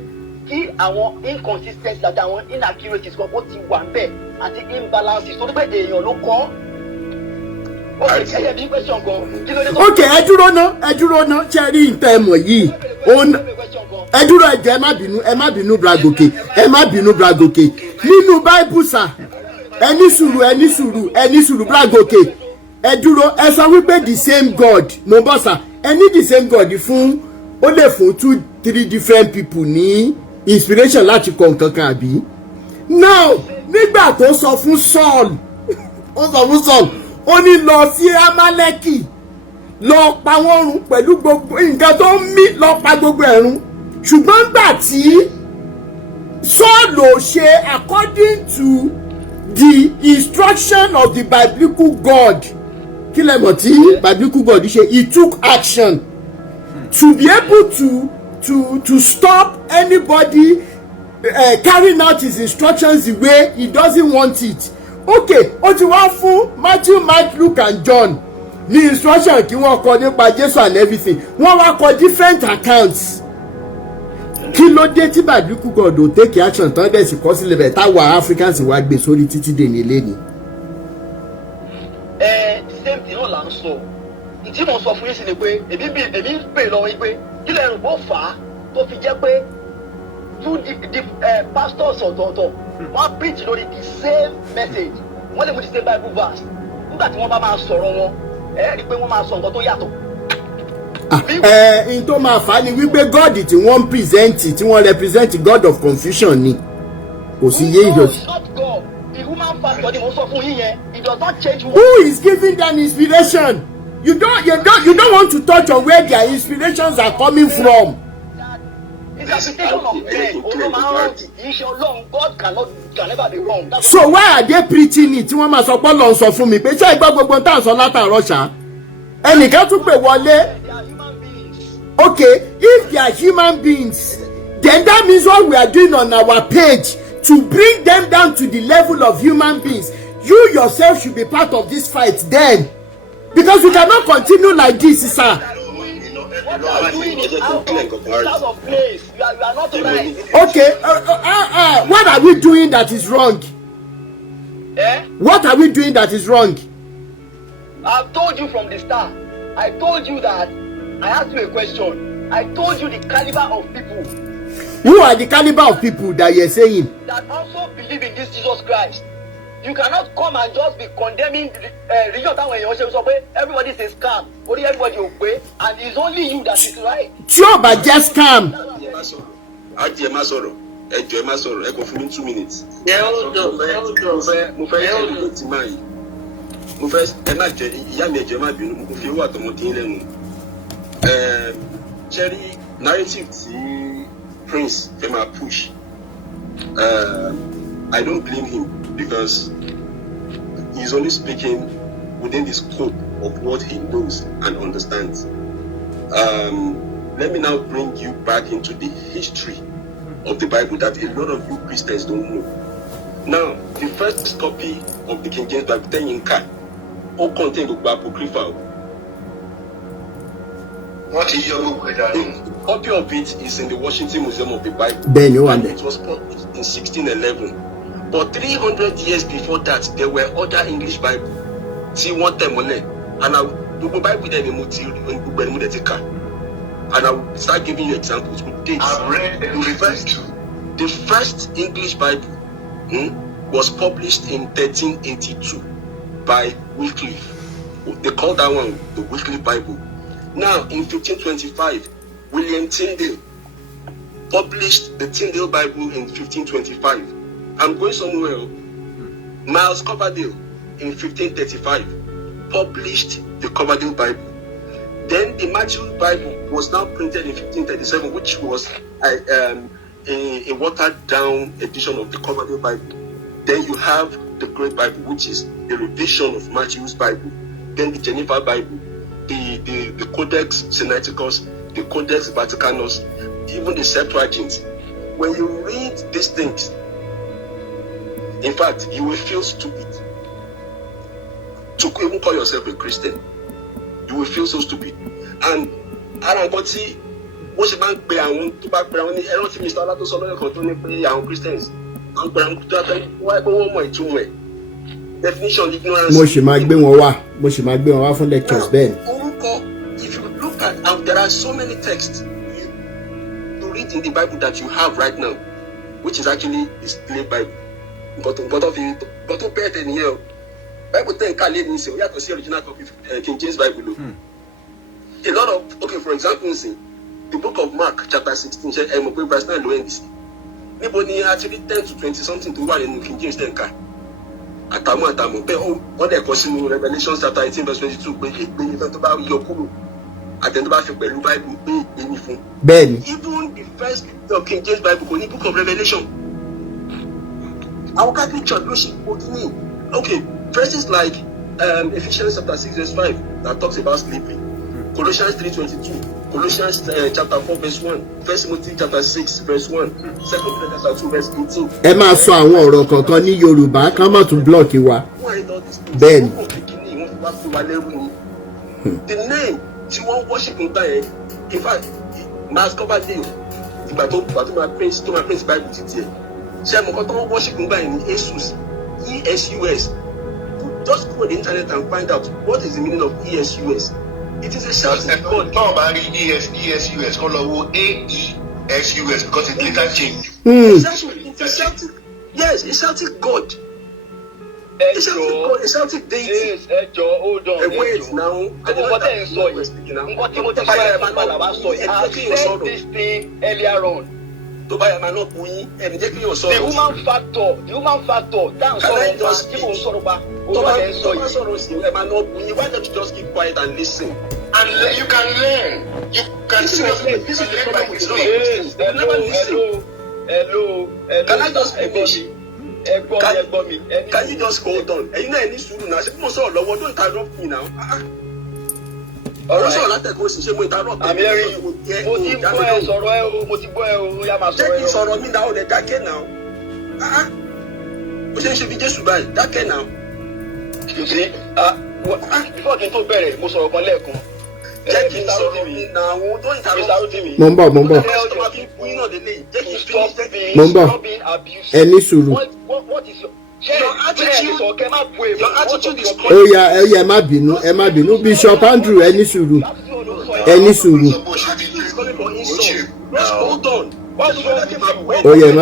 kí àwọn inconsistencies àti àwọn inaccuracies kan ó ti wà ń bẹ̀ àti imbalances torí pé èèyàn ló kọ́. Ok, ẹ dúró ná ṣe rí nǹkan ẹ mọ̀ yìí ẹ dúró ẹjọ ẹ má bínú Bragoke nínú Bible sà ẹni sùúrù Bragoke ẹ dúró ẹ sọ wípé the same God mo bọ́ sà ẹni the same God fún ó lè fún 2-3 different people ní inspiration láti kọ nǹkan kan àbí now nígbà tó sọ fún Saul ó ní lọ sí Amaleki lọ pa wọ́n run pẹ̀lú gbogbo nǹkan tó ń mí lọ pa gbogbo ẹ̀rún ṣùgbọ́n gbà tí Saul ò ṣe according to the instruction of the biblical God kí lẹ mọ̀ tí biblical God ṣe he took action to be able to stop anybody carrying out his instructions the way he doesn't want it. Okay, ó ti wá fún Matthew, Mark, Luke and John ní instruction kí wọ́n kọ nípa Jésù and everything wọ́n wá kọ different accounts. Kí ló dé tí biblical God ò take action tán dẹ̀ sì kọ́ sílẹ̀ bẹ̀ táwa Africans wá gbé sórí títí dè ní ilé ni. Same thing náà là ń sọ tí mo sọ fún yín sí ni pé èmi ń pè lọ́wọ́ yín pé kí lè rò ó fà á tó fi jẹ́ pé two pastors ọ̀tọ̀ọ̀tọ̀ wọ́n preach lórí the same message wọ́n lè mú the same Bible verse nígbà tí wọ́n bá máa sọ̀rọ̀ wọn rí i pé wọ́n máa sọ nǹkan tó yàtọ̀. n tó máa fà á ni wípé God tí wọ́n present tí wọ́n represent God of confusion ni kò sí yé ìjọsìn. not God the human factor ni mo sọ fún yín yẹn it does not change. Who is giving them inspiration? You don't want to touch on where their inspirations are coming from. So why are they preaching it? Wọ́n máa sọ pé Ọlọ́run sọ fún mi pé ṣé ìgbà gbogbo tá à ń sọ látàárọ̀ ṣá ẹnìkan tún pè wọlé. Okay, if they are human beings then that means what we are doing on our page to bring them down to the level of human beings. You yourself should be part of this fight then because we cannot continue like this, sir. What you are doing is out of place. You are not right. Okay, what are we doing that is wrong? What are we doing that is wrong? I've told you from the start. I told you that I asked you a question. I told you the caliber of people. Who are the caliber of people that you're saying? That also believe in this Jesus Christ. You cannot come and just be condemning religion when you say everybody is a scam. Only everybody will pay, and it's only you that is right. Sure, but just scam. Ẹjọ́ ẹ má sọ̀rọ̀ ẹ kò fún mi 2 minutes. Mo fẹ́ ẹ má jẹ ìyá mi ẹjọ́ ẹ má bínú mo fi owó àtọmọdé lẹ́nu. Cherry narrative tí Prince fẹ́ máa push. I don't blame him because he's only speaking within the scope of what he knows and understands. let me now bring you back into the history of the Bible that a lot of you Christians don't know. Now, the first copy of the King James Bible, Tenyinka, all contain the Apocryphal. What is your book? A copy of it is in the Washington Museum of the Bible. It was published in 1611. But 300 years before that, there were other English Bibles. See one time on it. And the Bible then and I will start giving you examples with dates. I've read the first English Bible was published in 1382 by Wycliffe. They call that one the Wycliffe Bible. Now, in 1525, William Tyndale published the Tyndale Bible in 1525. I'm going somewhere. Miles Coverdale in 1535 published the Coverdale Bible. Then the Matthew Bible was now printed in 1537, which was a watered down edition of the Coverdale Bible. Then you have the Great Bible, which is a revision of Matthew's Bible. Then the Geneva Bible, the Codex Sinaiticus, the Codex Vaticanus, even the Septuagint. When you read these things, in fact, you will feel stupid to even call yourself a Christian. You will feel so stupid. And I don't know see what you bank pay and to back brown. I don't think Mr. Alato Solo continue pay our Christians. And why go more to way? Definition ignorance. Moshi might be one from the church then. If you look at there are so many texts you read in the Bible that you have right now, which is actually the slave Bible. But to pay attention here. Bible think we have to see original copy King James Bible. A lot of for example, the book of Mark, chapter 16, verse 9 Nobody actually 10 to 20 something to one in King James Tenka. Atamu. What they call Revelation chapter 18, verse 22, Ben. Even the first King James Bible, the book of Revelation. Our Catholic Church, okay. Verses like Ephesians chapter 6 verse 5 that talks about sleeping, Colossians 3:22, Colossians chapter 4 verse 1, 1 Timothy chapter 6 verse 1, 2 Peter chapter 2 verse 18. Ẹ máa sọ àwọn ọ̀rọ̀ kankan ní Yorùbá ká má tún blọ́ọ̀kì wa. Bẹ́ẹ̀ni. The name tí wọ́n worship in time, in fact, Miles Coverdale, ìgbà tó máa print Bible títí ẹ̀. Ṣé mo kọ́ tó wọ́n worship in time ní Jesus, ESUS. Just go on the internet and find out what is the meaning of ESUS. It is a Celtic God. No, but ESUS, call AESUS because it later changed. Exactly. It's a Celtic. Yes, a Celtic God. A Celtic deity. Hold on. Wait now. What are you speaking now? I said this thing earlier on. The human factor, that's all why don't you just keep quiet and listen? And you can learn. You can seriously learn by his Hello. Can I just finish? Can you just hold on? And you know any student now, don't interrupt me now. I'm hearing you. You see, before the talk better, most of our colleagues. Mumbo. Ẹni sùúrù. What is your attitude is ẹ má bínú Bishop Andrew ẹni sùúrù. Ó yá ẹ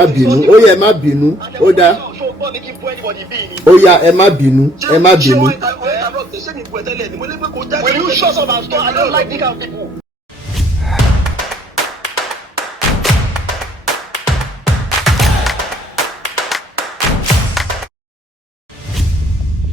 má bínú ó dá. Ó yá ẹ má bínú. Will you shut up and stop? I don't like these kind of people.